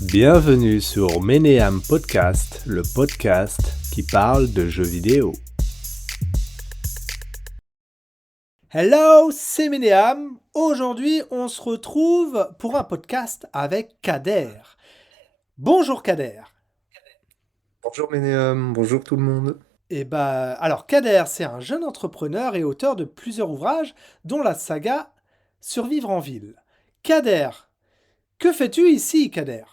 Bienvenue sur Ménéam Podcast, le podcast qui parle de jeux vidéo. Hello, c'est Ménéam. Aujourd'hui, on se retrouve pour un podcast avec Kader. Bonjour Kader. Bonjour Ménéam, bonjour tout le monde. Alors Kader, c'est un jeune entrepreneur et auteur de plusieurs ouvrages, dont la saga Survivre en ville. Kader, que fais-tu ici, Kader?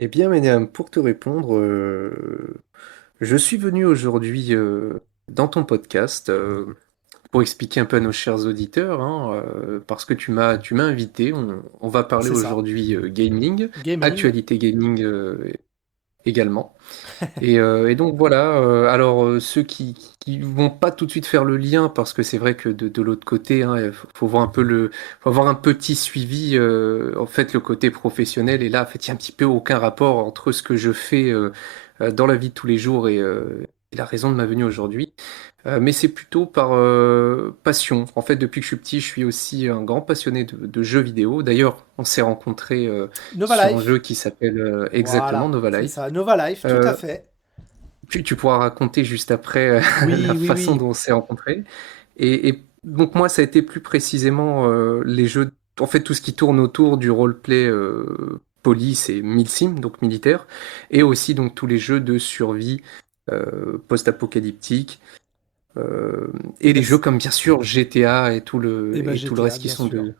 Eh bien Ménéam, pour te répondre, je suis venu aujourd'hui dans ton podcast pour expliquer un peu à nos chers auditeurs, hein, parce que tu m'as invité, on va parler C'est ça, aujourd'hui gaming, gaming. actualité gaming également. Et donc voilà, ceux qui vont pas tout de suite faire le lien, parce que c'est vrai que de l'autre côté, hein, faut voir un peu faut avoir un petit suivi, en fait, le côté professionnel, et là, en fait, il y a un petit peu aucun rapport entre ce que je fais dans la vie de tous les jours et la raison de ma venue aujourd'hui. Mais c'est plutôt par passion. En fait, depuis que je suis petit, je suis aussi un grand passionné de jeux vidéo. D'ailleurs, on s'est rencontrés Nova sur un Life. jeu qui s'appelle exactement Voilà, Nova c'est Life. ça, Nova Life, tout à Euh, fait. tu pourras raconter juste après la Oui, oui, façon oui. dont on s'est rencontrés. Et donc moi, ça a été plus précisément les jeux, en fait tout ce qui tourne autour du roleplay police et milsim, donc militaire, et aussi donc tous les jeux de survie post-apocalyptique, euh, Et et ben, les jeux comme bien sûr GTA et tout le GTA, reste qui bien sont sûr. de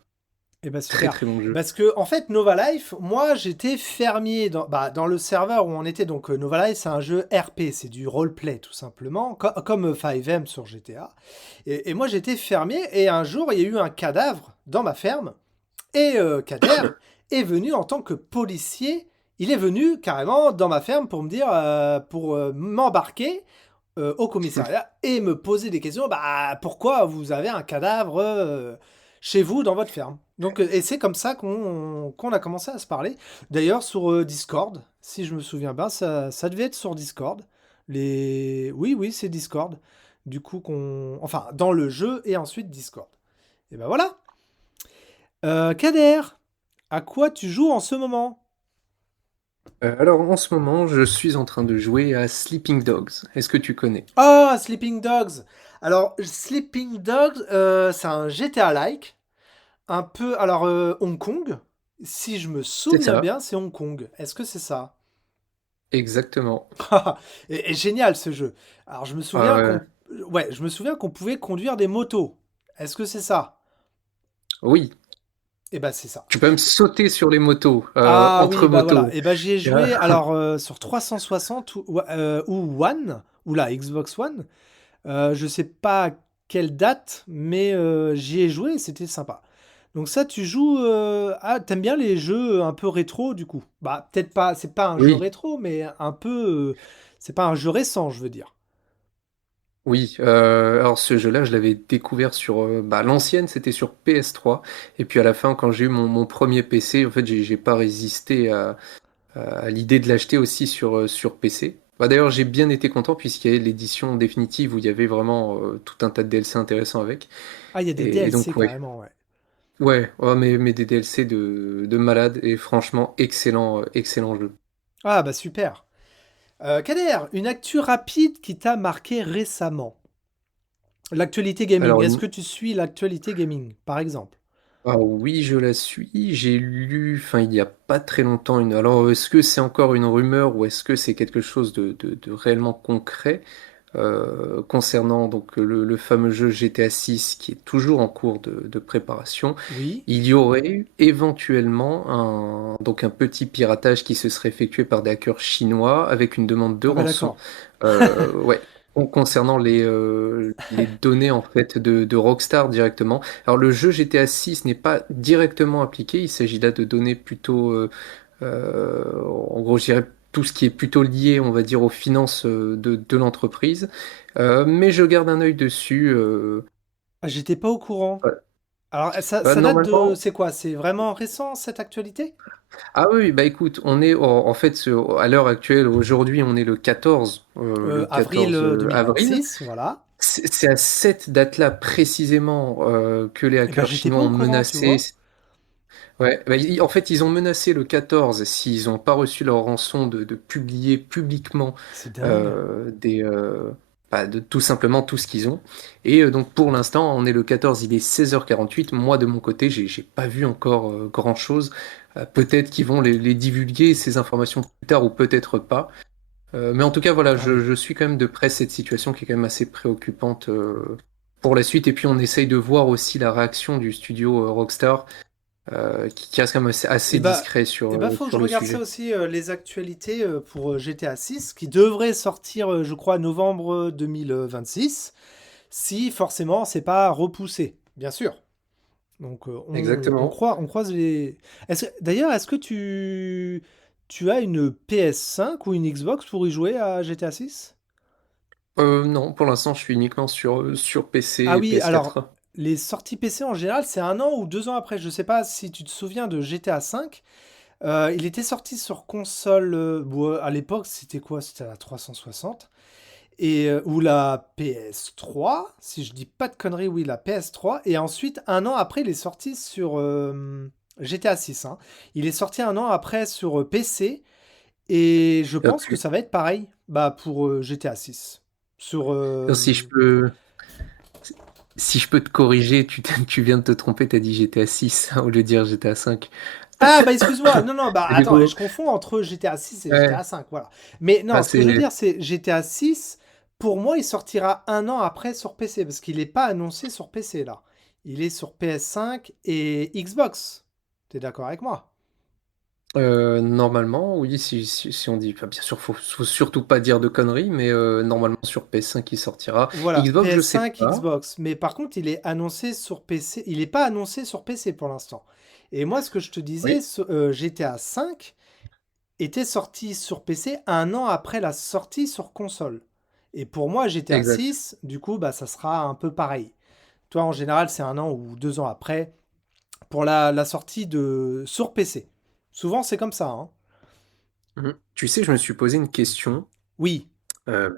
Et ben très super. très bons jeux. Parce que en fait, Nova Life, moi j'étais fermier dans le serveur où on était. Donc Nova Life, c'est un jeu RP, c'est du roleplay tout simplement, comme 5M sur GTA. Et moi j'étais fermier et un jour il y a eu un cadavre dans ma ferme. Et Kader est venu en tant que policier. Il est venu carrément dans ma ferme pour me dire, pour m'embarquer au commissariat et me poser des questions. Bah, pourquoi vous avez un cadavre chez vous dans votre ferme? Donc, et c'est comme ça qu'on a commencé à se parler. D'ailleurs, sur Discord, si je me souviens bien, ça devait être sur Discord. Oui, oui, c'est Discord. Du coup, enfin, dans le jeu et ensuite Discord. Et ben voilà. Kader, à quoi tu joues en ce moment? Alors en ce moment, je suis en train de jouer à Sleeping Dogs. Est-ce que tu connais? Ah, Sleeping Dogs. Alors, Sleeping Dogs, c'est un GTA-like. Un peu. Alors, Hong Kong, si je me C'est souviens ça, bien, c'est Hong Kong. Est-ce que c'est ça? exactement. Et génial ce jeu. Alors, je me Ah souviens ouais. qu'on. Ouais, je me souviens qu'on pouvait conduire des motos. Est-ce que c'est ça? Oui, Eh ben, c'est ça. tu peux même sauter sur les motos, Ah entre oui, bah voilà. motos. Et ben, j'y ai Ah, joué alors sur 360 ou One, ou la Xbox One. Je sais pas à quelle date, mais j'y ai joué et c'était sympa. Donc ça, tu joues. Ah, t'aimes bien les jeux un peu rétro du coup? Bah, peut-être pas. C'est pas un jeu oui, rétro, mais un peu. C'est pas un jeu récent, je veux dire. oui. Alors ce jeu-là, je l'avais découvert sur l'ancienne, c'était sur PS3. Et puis à la fin, quand j'ai eu mon premier PC, en fait, j'ai pas résisté à l'idée de l'acheter aussi sur PC. Bah, d'ailleurs, j'ai bien été content puisqu'il y avait l'édition définitive où il y avait vraiment tout un tas de DLC intéressants avec. Ah, il y a des Et DLC donc ouais, carrément, ouais. ouais, ouais, mais des DLC de malade et franchement excellent, excellent jeu. Ah bah super. Kader, une actu rapide qui t'a marqué récemment. L'actualité gaming. Alors Est-ce que tu suis l'actualité gaming, par exemple? Ah oui, je la suis. J'ai lu, enfin, il y a pas très longtemps une. Alors, est-ce que c'est encore une rumeur ou est-ce que c'est quelque chose de réellement concret concernant donc le fameux jeu GTA 6 qui est toujours en cours de préparation? Oui. Il y aurait eu éventuellement donc un petit piratage qui se serait effectué par des hackers chinois avec une demande de Ah bah rançon. d'accord. Ouais. Concernant les données en fait de Rockstar directement. Alors le jeu GTA 6 n'est pas directement appliqué, il s'agit là de données plutôt, en gros je dirais tout ce qui est plutôt lié, on va dire, aux finances de l'entreprise. Mais je garde un œil dessus. Ah, j'étais pas au courant. Ouais. Alors, ça date de. Normalement, C'est quoi? C'est vraiment récent cette actualité? ah oui, bah écoute, on est en fait à l'heure actuelle, aujourd'hui, on est le Avril 14 avril. 2026, voilà. C'est à cette date-là précisément que les Et ben, hackers j'étais chinois pas ont au courant, tu menacé. vois. Ouais, bah, en fait, ils ont menacé le 14 s'ils n'ont pas reçu leur rançon de publier publiquement C'est dingue. des, bah, de tout simplement tout ce qu'ils ont. Et donc pour l'instant, on est le 14, il est 16h48. Moi, de mon côté, j'ai pas vu encore grand-chose. Peut-être qu'ils vont les divulguer, ces informations plus tard, ou peut-être pas. Mais en tout cas, voilà, Ah oui. je suis quand même de près cette situation qui est quand même assez préoccupante pour la suite. Et puis on essaye de voir aussi la réaction du studio Rockstar qui reste quand même assez Et bah, discret faut que je sur le regarde ça sujet. aussi, les actualités pour GTA 6, qui devrait sortir, je crois, novembre 2026, si forcément c'est pas repoussé, bien sûr. Donc Exactement. on croise les. D'ailleurs, est-ce que tu as une PS5 ou une Xbox pour y jouer à GTA 6? Non, pour l'instant, je suis uniquement sur PC Ah et oui, alors PS4. les sorties PC en général, c'est 1 an ou 2 ans après. Je sais pas si tu te souviens de GTA 5. Il était sorti sur console. Bon, à l'époque, c'était quoi? C'était la 360. Ou la PS3, si je dis pas de conneries, oui, la PS3. Et ensuite, 1 an après, il est sorti sur GTA 6. Hein. Il est sorti 1 an après sur PC. Et je pense que Ok. ça va être pareil bah, pour GTA 6. Sur. Si je peux, si je peux te corriger, tu viens de te tromper, t'as dit GTA 6 au lieu de dire GTA 5. Ah, bah excuse-moi. Non, non, bah Du attends, coup, je confonds entre GTA 6 et GTA ouais, 5. Voilà. Mais non, ah, ce que je veux c'est, dire, c'est GTA 6, pour moi, il sortira 1 an après sur PC. Parce qu'il n'est pas annoncé sur PC là. Il est sur PS5 et Xbox. T'es d'accord avec moi? normalement, oui, si on dit, enfin, bien sûr, faut surtout pas dire de conneries, mais normalement sur PS5 il sortira. Voilà, Xbox, je sais PS5, pas. Xbox. Mais par contre, il est annoncé sur PC. Il n'est pas annoncé sur PC pour l'instant. Et moi, ce que je te disais, Oui, GTA 5 était sorti sur PC 1 an après la sortie sur console. Et pour moi, GTA exact. 6, du coup, bah, ça sera un peu pareil. Toi, en général, c'est 1 an ou 2 ans après pour la sortie sur PC. Souvent, c'est comme ça. Hein. Mhm. Tu sais, je me suis posé une question. Oui. euh,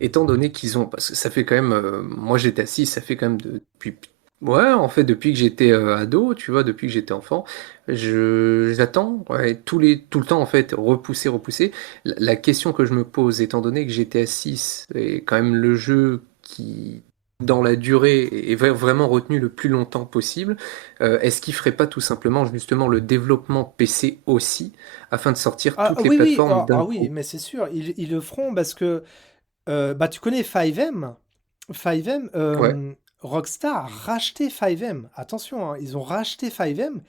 Étant donné qu'ils ont, parce que ça fait quand même, moi j'étais assis, ça fait quand même depuis, ouais, en fait depuis que j'étais ado, tu vois, depuis que j'étais enfant, j'attends, ouais, tout le temps en fait, repousser. La question que je me pose, étant donné que GTA 6 est quand même le jeu qui, dans la durée, est vraiment retenu le plus longtemps possible, est-ce qu'il ferait pas tout simplement justement le développement PC aussi, afin de sortir Ah toutes les oui, oui, plateformes ah, d'un ah oui, coup? mais c'est sûr, ils le feront parce que bah, tu connais 5M. 5M, Ouais, Rockstar a racheté 5M. Attention, hein, ils ont racheté 5M.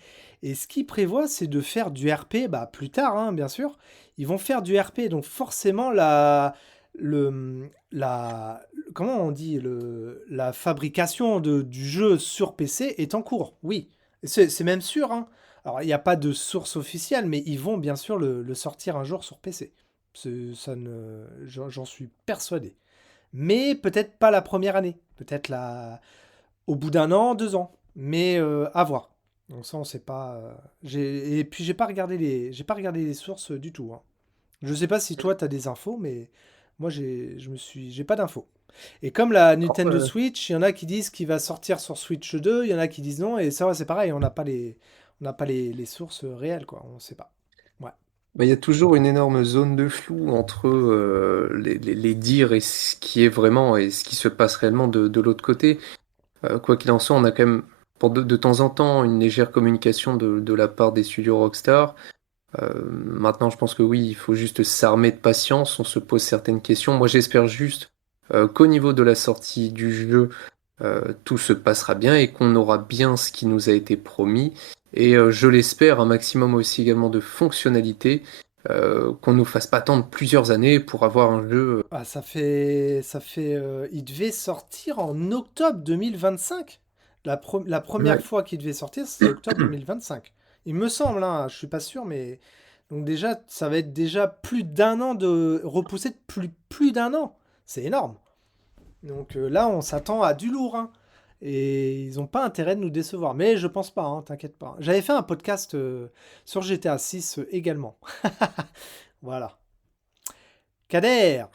Et ce qu'ils prévoient, c'est de faire du RP, bah, plus tard, hein, bien sûr. Ils vont faire du RP. Donc forcément, la, comment on dit, la fabrication du jeu sur PC est en cours. Oui, c'est même sûr. Hein. Alors, il n'y a pas de source officielle, mais ils vont bien sûr le sortir un jour sur PC. J'en suis persuadé. Mais peut-être pas la première année. Peut-être au bout d'1 an, 2 ans. Mais à voir. Donc ça, on sait pas. Et puis j'ai pas regardé les sources du tout. Hein. Je sais pas si toi t'as des infos, mais moi j'ai pas d'infos. Et comme la Nintendo Switch, il y en a qui disent qu'il va sortir sur Switch 2, il y en a qui disent non, et ça c'est pareil, on n'a pas les sources réelles quoi, on sait pas. Ouais. Bah, il y a toujours une énorme zone de flou entre les dires et ce qui est vraiment et ce qui se passe réellement de l'autre côté. Quoi qu'il en soit, on a quand même de temps en temps une légère communication de la part des studios Rockstar. Maintenant, je pense que oui, il faut juste s'armer de patience, on se pose certaines questions. Moi, j'espère juste qu'au niveau de la sortie du jeu, tout se passera bien et qu'on aura bien ce qui nous a été promis. Et je l'espère, un maximum aussi également de fonctionnalités, qu'on nous fasse pas attendre plusieurs années pour avoir un jeu. Ah, il devait sortir en octobre 2025. La première Ouais, fois qu'il devait sortir, c'est octobre 2025. Il me semble, hein, je suis pas sûr, mais donc déjà, ça va être déjà plus d'1 an de repoussé de plus d'1 an. C'est énorme. Donc là, on s'attend à du lourd, hein. Et ils ont pas intérêt de nous décevoir. Mais je pense pas, hein, t'inquiète pas. J'avais fait un podcast sur GTA 6 également. Voilà. Kader,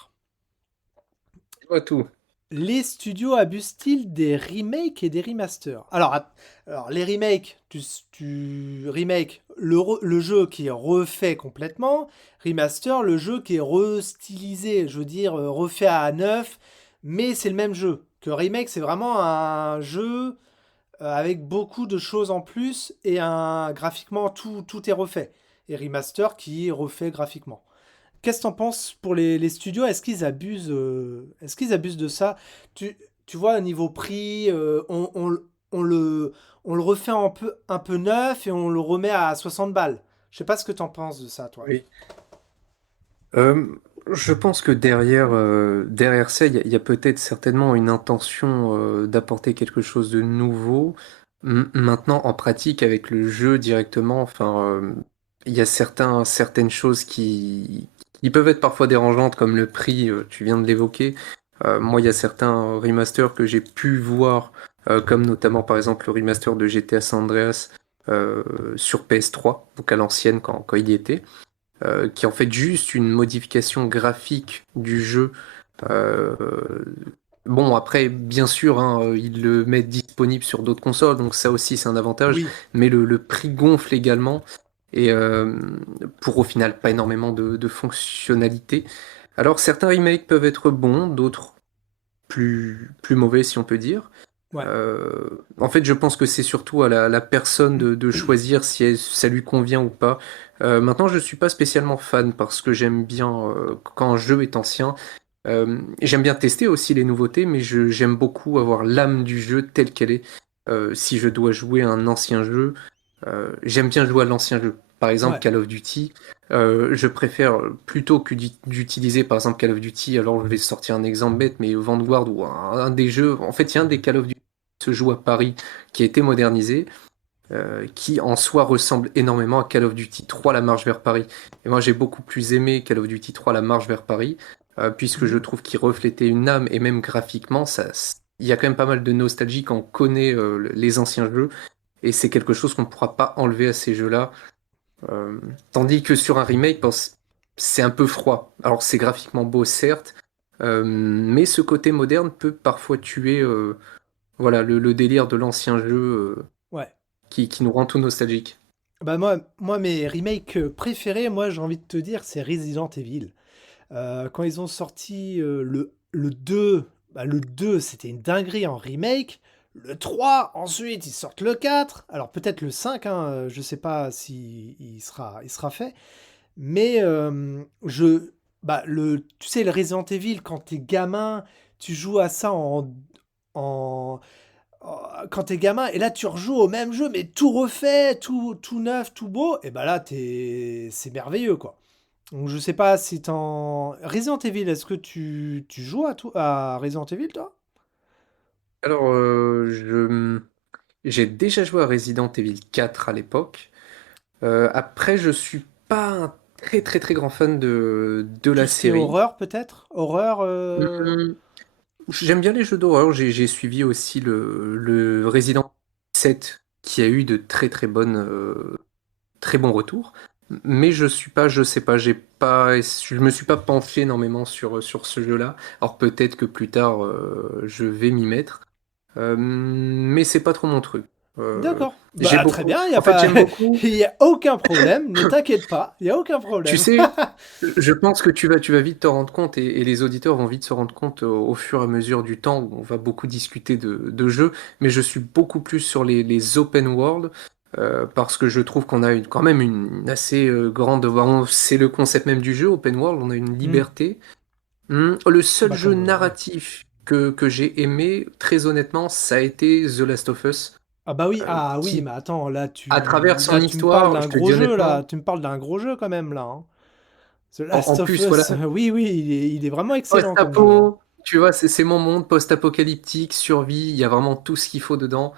dis-moi tout. Les studios abusent-ils des remakes et des remasters? Alors les remakes, tu remake le jeu qui est refait complètement, remaster le jeu qui est restylisé, je veux dire refait à neuf, mais c'est le même jeu. Que remake, c'est vraiment un jeu avec beaucoup de choses en plus et graphiquement tout est refait. Et remaster qui est refait graphiquement. Qu'est-ce que t'en penses pour les studios? Est-ce qu'ils abusent de ça? Tu vois, au niveau prix, on le refait un peu neuf et on le remet à 60 balles. Je sais pas ce que t'en penses de ça, toi. Oui. Euh, je pense que derrière ça, il y a peut-être certainement une intention d'apporter quelque chose de nouveau. Maintenant, en pratique, avec le jeu directement, enfin, il y a certaines choses qui peuvent être parfois dérangeantes, comme le prix, tu viens de l'évoquer. Moi, il y a certains remasters que j'ai pu voir, comme notamment par exemple le remaster de GTA San Andreas sur PS3, donc à l'ancienne quand il y était qui est en fait juste une modification graphique du jeu. Euh, bon, après, bien sûr, hein, ils le mettent disponible sur d'autres consoles, donc ça aussi c'est un avantage, Oui, mais le prix gonfle également, et pour au final pas énormément de fonctionnalités. Alors certains remakes peuvent être bons, d'autres plus mauvais si on peut dire. ouais. En fait, je pense que c'est surtout à la personne de choisir si ça lui convient ou pas. Maintenant, je suis pas spécialement fan parce que j'aime bien, quand un jeu est ancien, j'aime bien tester aussi les nouveautés, mais j'aime beaucoup avoir l'âme du jeu telle qu'elle est. Si je dois jouer à un ancien jeu, j'aime bien jouer à l'ancien jeu. Par exemple, Ouais. Call of Duty, je préfère plutôt que d'utiliser par exemple Call of Duty, alors je vais sortir un exemple bête, mais Vanguard ou un des jeux, en fait, il y a un des Call of Duty qui se joue à Paris qui a été modernisé, qui en soi ressemble énormément à Call of Duty 3 La Marche vers Paris. Et moi j'ai beaucoup plus aimé Call of Duty 3 La Marche vers Paris, puisque je Mhm. trouve qu'il reflétait une âme et même graphiquement, il y a quand même pas mal de nostalgie quand on connaît les anciens jeux, et c'est quelque chose qu'on ne pourra pas enlever à ces jeux-là. Euh, Tandis que sur un remake, c'est un peu froid. Alors c'est graphiquement beau certes, mais ce côté moderne peut parfois tuer voilà, le délire de l'ancien jeu Ouais. qui nous rend tout nostalgique. Bah moi, mes remakes préférés, moi, j'ai envie de te dire, c'est Resident Evil. Quand ils ont sorti le 2, bah, le 2 c'était une dinguerie en remake. Le 3 ensuite ils sortent le 4. Alors peut-être le 5, hein, je sais pas si il sera fait. Mais tu sais, le Resident Evil, quand t'es gamin, tu joues à ça en, quand t'es gamin, et là tu rejoues au même jeu, mais tout refait, tout neuf, tout beau, et bah là c'est merveilleux quoi. Donc je sais pas si t'en... Resident Evil, est-ce que tu joues à Resident Evil, toi? Alors, j'ai déjà joué à Resident Evil 4 à l'époque. Après, je suis pas un très très très grand fan de Tout la ce qui est série. horreur, peut-être? Horreur... Hum, J'aime bien les jeux d'horreur. J'ai suivi aussi le Resident 7 qui a eu de très très très bons retours. Mais je sais pas, je me suis pas penché énormément sur ce jeu-là. Alors peut-être que plus tard, je vais m'y mettre. Mais c'est pas trop mon truc. Euh, D'accord. j'ai Bah très beaucoup, bien, il y a en fait, pas... j'aime beaucoup. Il y a aucun problème, ne t'inquiète pas, il y a aucun Tu problème. sais, je pense que tu vas vite te rendre compte et les auditeurs vont vite se rendre compte au fur et à mesure du temps où on va beaucoup discuter de jeux, mais je suis beaucoup plus sur les open world parce que je trouve qu'on a quand même une assez grande. C'est le concept même du jeu, open world, on a une Hmm. liberté. Le seul Bah jeu comme... ouais. narratif que j'ai aimé, très honnêtement, ça a été The Last of Us, Ah oui, qui, mais attends, à travers là son tu me parles histoire, d'un je te gros dis jeu, là. honnêtement, Tu me parles d'un gros jeu quand même, là, hein. The en Last of plus, voilà, Us, oui, oui, il est vraiment excellent comme jeu, hein. post-apo, tu vois, c'est mon monde post-apocalyptique, survie, il y a vraiment tout ce qu'il faut dedans.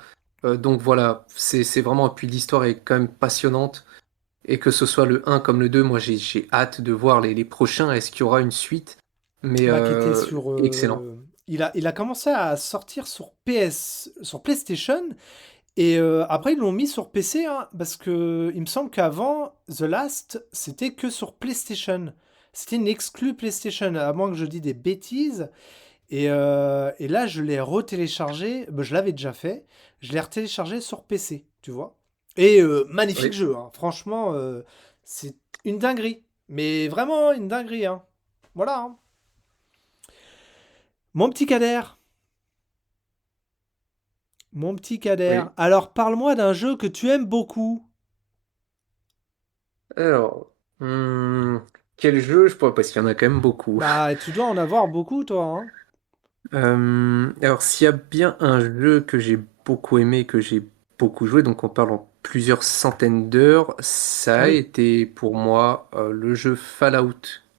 Donc voilà, c'est vraiment, puis l'histoire est quand même passionnante. Et que ce soit le un comme le 2, moi j'ai hâte de voir les prochains. Est-ce qu'il y aura une suite? Mais Bah, qui était sur. excellent. Il a commencé à sortir sur sur PlayStation, et après ils l'ont mis sur PC, hein, parce que il me semble qu'avant, The Last, c'était que sur PlayStation. C'était une exclue PlayStation, à moins que je dise des bêtises. Et là, je l'ai retéléchargé. Bah, je l'avais déjà fait. Je l'ai retéléchargé sur PC, tu vois. Et magnifique Oui, jeu, hein. Franchement, c'est une dinguerie. Mais vraiment une dinguerie, hein. Voilà, hein. Mon petit Kader. Mon petit Kader. oui. Alors, parle-moi d'un jeu que tu aimes beaucoup. Alors, quel jeu? Je pourrais, parce qu'il y en a quand même beaucoup. Bah, tu dois en avoir beaucoup, toi, hein. Alors, s'il y a bien un jeu que j'ai beaucoup aimé, que j'ai beaucoup joué, donc on parle en plusieurs centaines d'heures, ça Ah a oui. été pour moi le jeu Fallout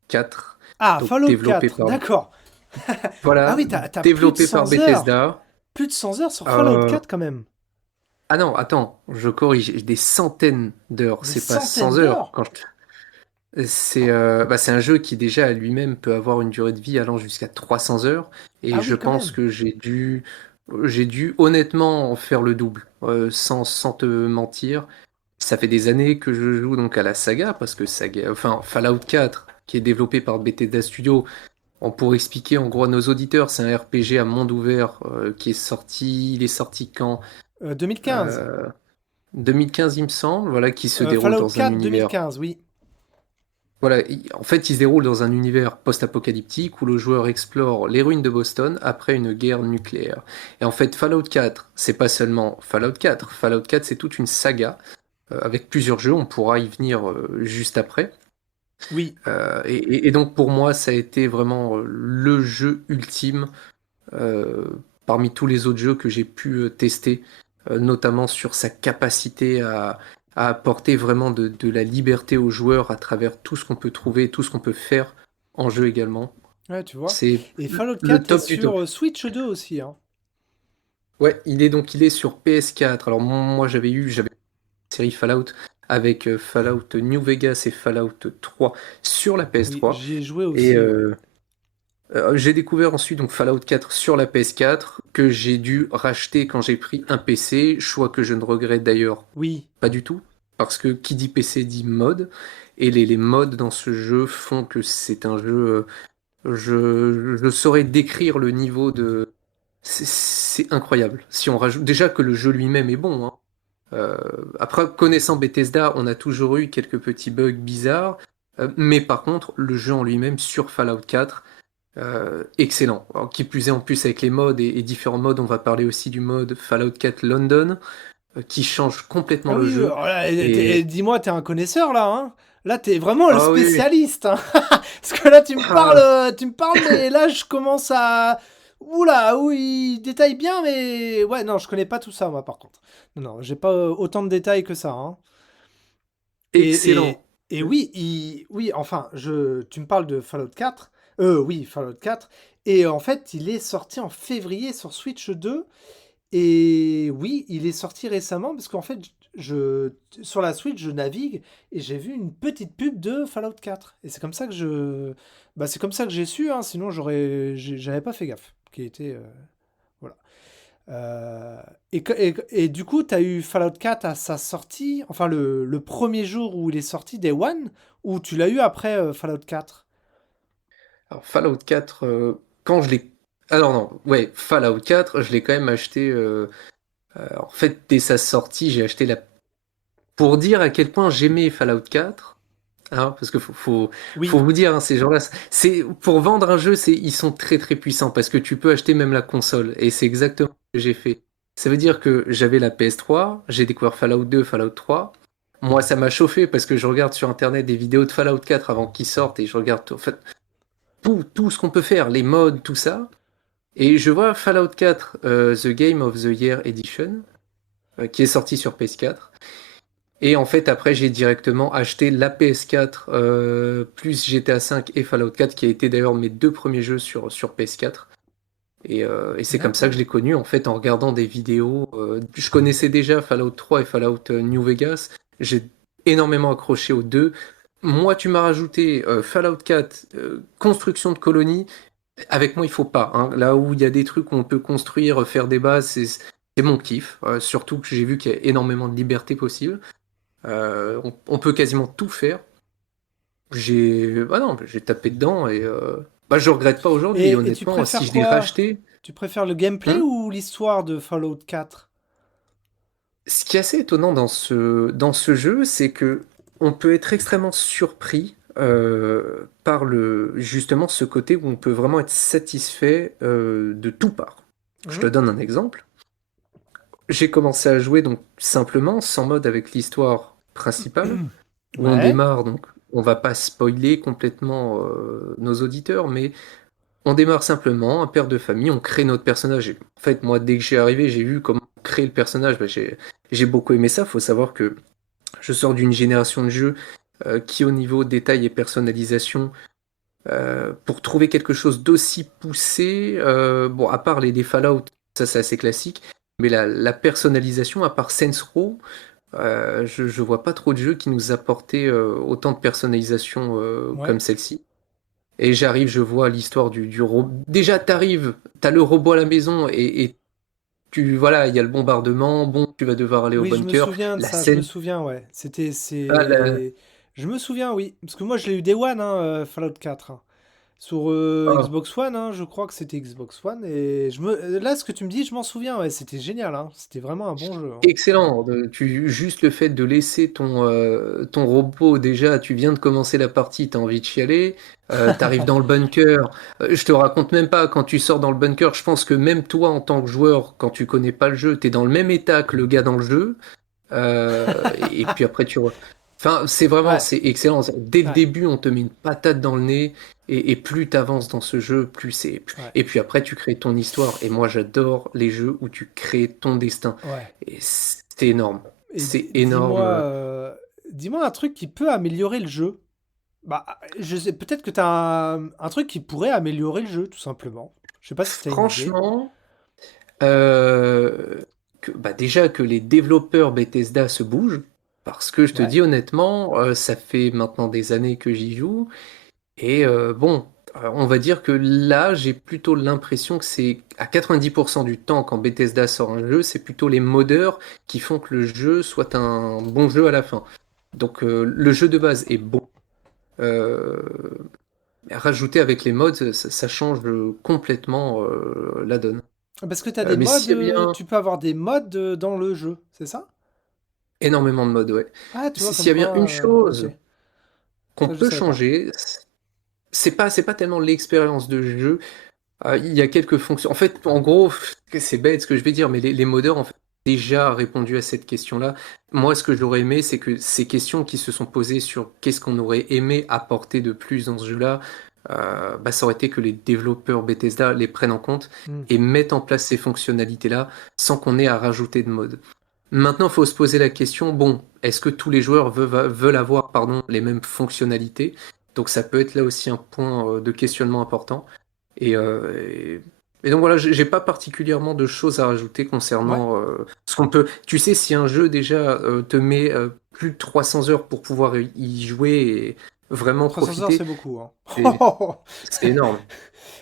4, Ah, donc Fallout 4, d'accord. Ah voilà, oui, t'as plus de développé par 100 heures. Bethesda. Plus de 100 heures sur Fallout Euh, 4 quand même. ah non, attends, je corrige, des centaines d'heures, Des c'est pas centaines 100 heures. d'heures. C'est un jeu qui déjà à lui-même peut avoir une durée de vie allant jusqu'à 300 heures et Ah je oui, quand pense même. que j'ai dû honnêtement en faire le double sans te mentir. Ça fait des années que je joue donc à la saga parce que enfin Fallout 4 qui est développé par Bethesda Studio. On pourrait expliquer en gros à nos auditeurs, c'est un RPG à monde ouvert qui est sorti, il est sorti quand? 2015. Euh, 2015 il me semble, voilà, qui se déroule Fallout dans un 4 univers. 2015, oui. Voilà, en fait, il se déroule dans un univers post-apocalyptique où le joueur explore les ruines de Boston après une guerre nucléaire. Et en fait, Fallout 4, c'est pas seulement Fallout 4. Fallout 4, c'est toute une saga avec plusieurs jeux. On pourra y venir juste après. Oui. Et donc, pour moi, ça a été vraiment le jeu ultime euh, parmi tous les autres jeux que j'ai pu tester, notamment sur sa capacité à apporter vraiment de la liberté aux joueurs à travers tout ce qu'on peut trouver, tout ce qu'on peut faire en jeu également. Ouais, tu vois. C'est Et Fallout le 4 est top du top. sur Switch 2 aussi, hein. Ouais, il est sur PS4. Alors moi j'avais une série Fallout avec Fallout New Vegas et Fallout 3 sur la Oui, PS3. j'y ai joué Et aussi, ouais. j'ai découvert ensuite donc Fallout 4 sur la PS4 que j'ai dû racheter quand j'ai pris un PC, choix que je ne regrette d'ailleurs Oui. pas du tout parce que qui dit PC dit mode et les mods dans ce jeu font que c'est un jeu je saurais décrire le niveau de c'est incroyable. Si on rajoute déjà que le jeu lui-même est bon hein. Euh, Après connaissant Bethesda, on a toujours eu quelques petits bugs bizarres mais par contre le jeu en lui-même sur Fallout 4 excellent. Alors, qui plus est en plus avec les modes et différents modes, on va parler aussi du mode Fallout 4 London, qui change complètement Ah le oui, jeu. alors là, Et dis-moi, t'es un connaisseur là, hein? Là, t'es vraiment le ah oui, oui. spécialiste, hein. Parce que là, Ah, tu me parles, mais là, je commence à. Oula, oui, il détaille bien, mais ouais, non, je connais pas tout ça, moi, par contre. Non, non, j'ai pas autant de détails que ça, hein. Et, excellent. et oui, oui, enfin, tu me parles de Fallout 4. Oui, Fallout 4. Et en fait, il est sorti en février sur Switch 2. Et oui, il est sorti récemment parce qu'en fait, sur la Switch, je navigue et j'ai vu une petite pub de Fallout 4. Et c'est comme ça que c'est comme ça que j'ai su, hein, sinon j'avais pas fait gaffe. Qui était, voilà. Et du coup, tu as eu Fallout 4 à sa sortie, enfin le premier jour où il est sorti, Day One, ou tu l'as eu après Fallout 4? Alors Fallout 4, quand je l'ai... Alors non, ouais, Fallout 4, je l'ai quand même acheté... en fait, dès sa sortie, j'ai acheté la... Pour dire à quel point j'aimais Fallout 4, hein, parce que faut Oui. vous dire, hein, ces gens-là, c'est pour vendre un jeu, ils sont très très puissants parce que tu peux acheter même la console et c'est exactement ce que j'ai fait. Ça veut dire que j'avais la PS3, j'ai découvert Fallout 2, Fallout 3. Moi, ça m'a chauffé parce que je regarde sur internet des vidéos de Fallout 4 avant qu'ils sortent et je regarde en fait tout ce qu'on peut faire, les mods, tout ça. Et je vois Fallout 4, The Game of the Year Edition, qui est sorti sur PS4. Et en fait, après, j'ai directement acheté la PS4 plus GTA V et Fallout 4, qui a été d'ailleurs mes deux premiers jeux sur PS4. Et c'est comme ça que je D'accord. l'ai connu, en fait, en regardant des vidéos. Je connaissais déjà Fallout 3 et Fallout New Vegas. J'ai énormément accroché aux deux. Moi, tu m'as rajouté Fallout 4, construction de colonies. Avec moi, il faut pas, hein. Là où il y a des trucs où on peut construire, faire des bases, c'est mon kiff. Surtout que j'ai vu qu'il y a énormément de liberté possible. On peut quasiment tout faire. Ah non, j'ai tapé dedans et Bah, je regrette pas aujourd'hui, Et tu honnêtement. Si préfères je l'ai quoi? racheté, Tu préfères le gameplay hein. ou l'histoire de Fallout 4? Ce qui est assez étonnant dans ce jeu, c'est que on peut être extrêmement surpris par justement ce côté où on peut vraiment être satisfait de tout part. Je te Mhm. donne un exemple. J'ai commencé à jouer donc simplement, sans mode avec l'histoire principale, où on Ouais. démarre, donc on va pas spoiler complètement nos auditeurs, mais on démarre simplement, un père de famille, on crée notre personnage. Et en fait, moi, dès que j'ai arrivé, j'ai vu comment créer le personnage, bah, j'ai beaucoup aimé ça. Faut savoir que je sors d'une génération de jeux qui, au niveau détail et personnalisation, pour trouver quelque chose d'aussi poussé, bon, à part les Fallout, ça c'est assez classique, mais la personnalisation, à part Saints Row, je vois pas trop de jeux qui nous apportaient autant de personnalisation Ouais. comme celle-ci. Et j'arrive, je vois l'histoire du robot. Déjà, t'arrives, t'as le robot à la maison et voilà, il y a le bombardement. Bon, tu vas devoir aller au Oui, je me bunker. souviens de La ça, je me scène, souviens, ouais. ah, Je me souviens, oui. Parce que moi, je l'ai eu Day One, hein, Fallout 4, hein. Sur ah, Xbox One, hein, je crois que c'était Xbox One. Et là, ce que tu me dis, je m'en souviens, ouais. C'était génial, hein. C'était vraiment un bon jeu, hein. excellent. Juste le fait de laisser ton robot, déjà, tu viens de commencer la partie, t'as envie de chialer. T'arrives dans le bunker. Je te raconte même pas quand tu sors dans le bunker. Je pense que même toi, en tant que joueur, quand tu connais pas le jeu, t'es dans le même état que le gars dans le jeu. Et puis après, enfin, c'est vraiment, Ouais, c'est excellent. Dès le ouais, début, on te met une patate dans le nez, et plus tu avances dans ce jeu, plus c'est. ouais, Et puis après, tu crées ton histoire. Et moi, j'adore les jeux où tu crées ton destin. ouais. Et c'est énorme. Et C'est dis-moi, énorme. dis-moi un truc qui peut améliorer le jeu. Bah, je sais, peut-être que t'as un truc qui pourrait améliorer le jeu, tout simplement. Je sais pas si t'as une idée. Franchement, bah déjà que les développeurs Bethesda se bougent, parce que je te Ouais. dis honnêtement, ça fait maintenant des années que j'y joue. Et bon, on va dire que là, j'ai plutôt l'impression que c'est à 90% du temps, quand Bethesda sort un jeu, c'est plutôt les modeurs qui font que le jeu soit un bon jeu à la fin. Donc le jeu de base est bon. Euh, Rajouter avec les mods, ça change complètement la donne. Parce que t'as des Mais mods, s'il y a bien tu peux avoir des mods dans le jeu, c'est ça? énormément de mods, ouais. Ah, tu vois, S'il comme y a bien quoi, une ok. chose qu'on Ça, je peut savais pas. changer, c'est pas tellement l'expérience de jeu. Il y a quelques fonctions. En fait, en gros, c'est bête ce que je vais dire, mais les modeurs ont déjà répondu à cette question-là. Moi, ce que j'aurais aimé, c'est que ces questions qui se sont posées sur qu'est-ce qu'on aurait aimé apporter de plus dans ce jeu-là, bah, ça aurait été que les développeurs Bethesda les prennent en compte Hmm. et mettent en place ces fonctionnalités-là sans qu'on ait à rajouter de mode. Maintenant, il faut se poser la question, bon, est-ce que tous les joueurs veulent avoir, pardon, les mêmes fonctionnalités? Donc ça peut être là aussi un point de questionnement important. Et, et donc voilà, j'ai pas particulièrement de choses à rajouter Ouais, concernant ce qu'on peut. Tu sais, si un jeu déjà te met plus de 300 heures pour pouvoir y jouer et vraiment 300 heures, profiter, c'est beaucoup, hein. c'est c'est énorme.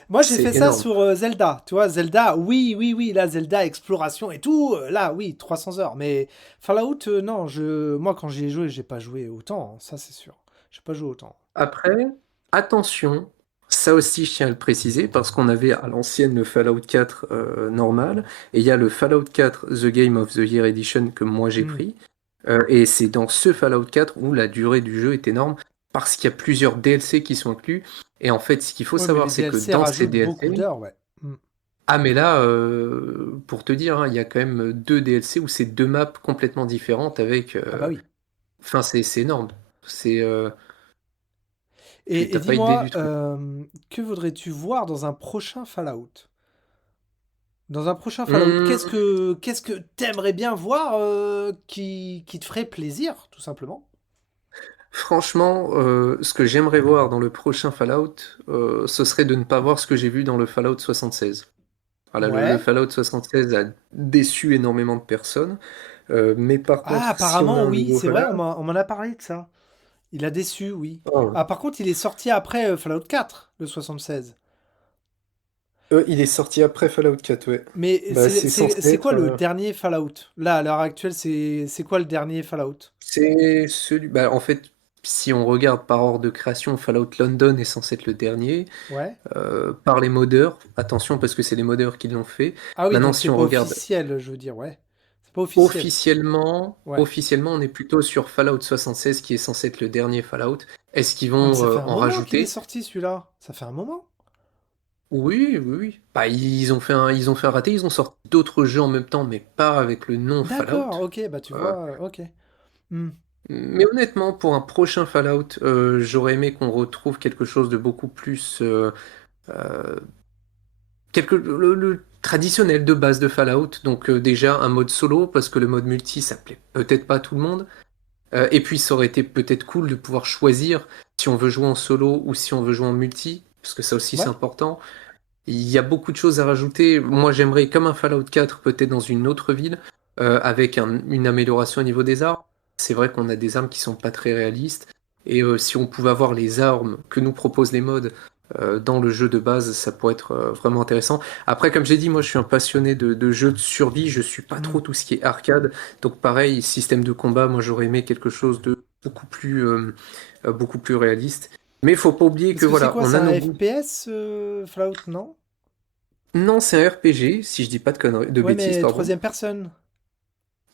Moi, j'ai fait C'est ça énorme. sur Zelda. Tu vois, Zelda, oui, oui, oui, là, Zelda, exploration et tout, là, oui, 300 heures. Mais Fallout, non, moi, quand j'y ai joué, j'ai pas joué autant, hein, ça, c'est sûr. J'ai pas joué autant. Après, attention, ça aussi je tiens à le préciser parce qu'on avait à l'ancienne le Fallout 4 normal et il y a le Fallout 4 The Game of the Year Edition que moi j'ai Hmm. pris. Et c'est dans ce Fallout 4 où la durée du jeu est énorme parce qu'il y a plusieurs DLC qui sont inclus. Et en fait, ce qu'il faut Ouais, mais les savoir, c'est que DLC dans ces rajoutent beaucoup DLC, d'heures, ouais. Hmm. ah mais là, pour te dire, hein, il y a quand même deux DLC où c'est deux maps complètement différentes avec. Ah bah oui. Enfin, c'est énorme. C'est, Et t'as pas idée dis-moi, du truc. que voudrais-tu voir dans un prochain Fallout? Dans un prochain Fallout, Hum, qu'est-ce que t'aimerais bien voir qui te ferait plaisir, tout simplement? Franchement, ce que j'aimerais voir dans le prochain Fallout, ce serait de ne pas voir ce que j'ai vu dans le Fallout 76. Voilà, le Ouais. Fallout 76 a déçu énormément de personnes, mais par Ah, contre, si on a apparemment, un oui, nouveau c'est vrai, Fallout, on m'en a parlé de ça. Il a déçu, oui. oh, Ah, par contre, il est sorti après Fallout 4, le 76. il est sorti après Fallout 4, ouais. Mais Bah, c'est censé c'est quoi être, le dernier Fallout? Là, à l'heure actuelle, c'est quoi le dernier Fallout? c'est celui, bah, en fait, si on regarde par ordre de création, Fallout London est censé être le dernier. Ouais. Par les modeurs, attention parce que c'est les modeurs qui l'ont fait. Ah oui, Maintenant, donc c'est si on pas regarde officiel, je veux dire, ouais. C'est pas officiel. officiellement, Ouais. officiellement, on est plutôt sur Fallout 76 qui est censé être le dernier Fallout. Est-ce qu'ils Ouais, mais vont ça fait un en moment qu'il est rajouter? sorti celui-là. Ça fait un moment. Oui, oui, oui. Bah, ils ont fait un raté, ils ont sorti d'autres jeux en même temps, mais pas avec le nom Fallout. D'accord, ok, bah tu Euh, vois, ok. Hmm. mais honnêtement, pour un prochain Fallout, j'aurais aimé qu'on retrouve quelque chose de beaucoup plus euh, le traditionnel de base de Fallout. Donc déjà un mode solo parce que le mode multi ça plaît peut-être pas à tout le monde. Et puis ça aurait été peut-être cool de pouvoir choisir si on veut jouer en solo ou si on veut jouer en multi parce que ça aussi c'est Ouais, important. Il y a beaucoup de choses à rajouter. Moi, j'aimerais, comme un Fallout 4, peut-être dans une autre ville, avec une amélioration au niveau des armes. C'est vrai qu'on a des armes qui sont pas très réalistes. Et si on pouvait avoir les armes que nous proposent les mods dans le jeu de base, ça pourrait être vraiment intéressant. Après, comme j'ai dit, moi, je suis un passionné de jeux de survie. Je suis pas hmm. trop tout ce qui est arcade. Donc, pareil, système de combat, moi, j'aurais aimé quelque chose de beaucoup plus réaliste. Mais il faut pas oublier Parce que que c'est voilà, quoi, on c'est a un nos goûts. FPS, Fallout, non? Non, c'est un RPG, si je dis pas de conneries, de Ouais, bêtises, mais pardon. troisième personne.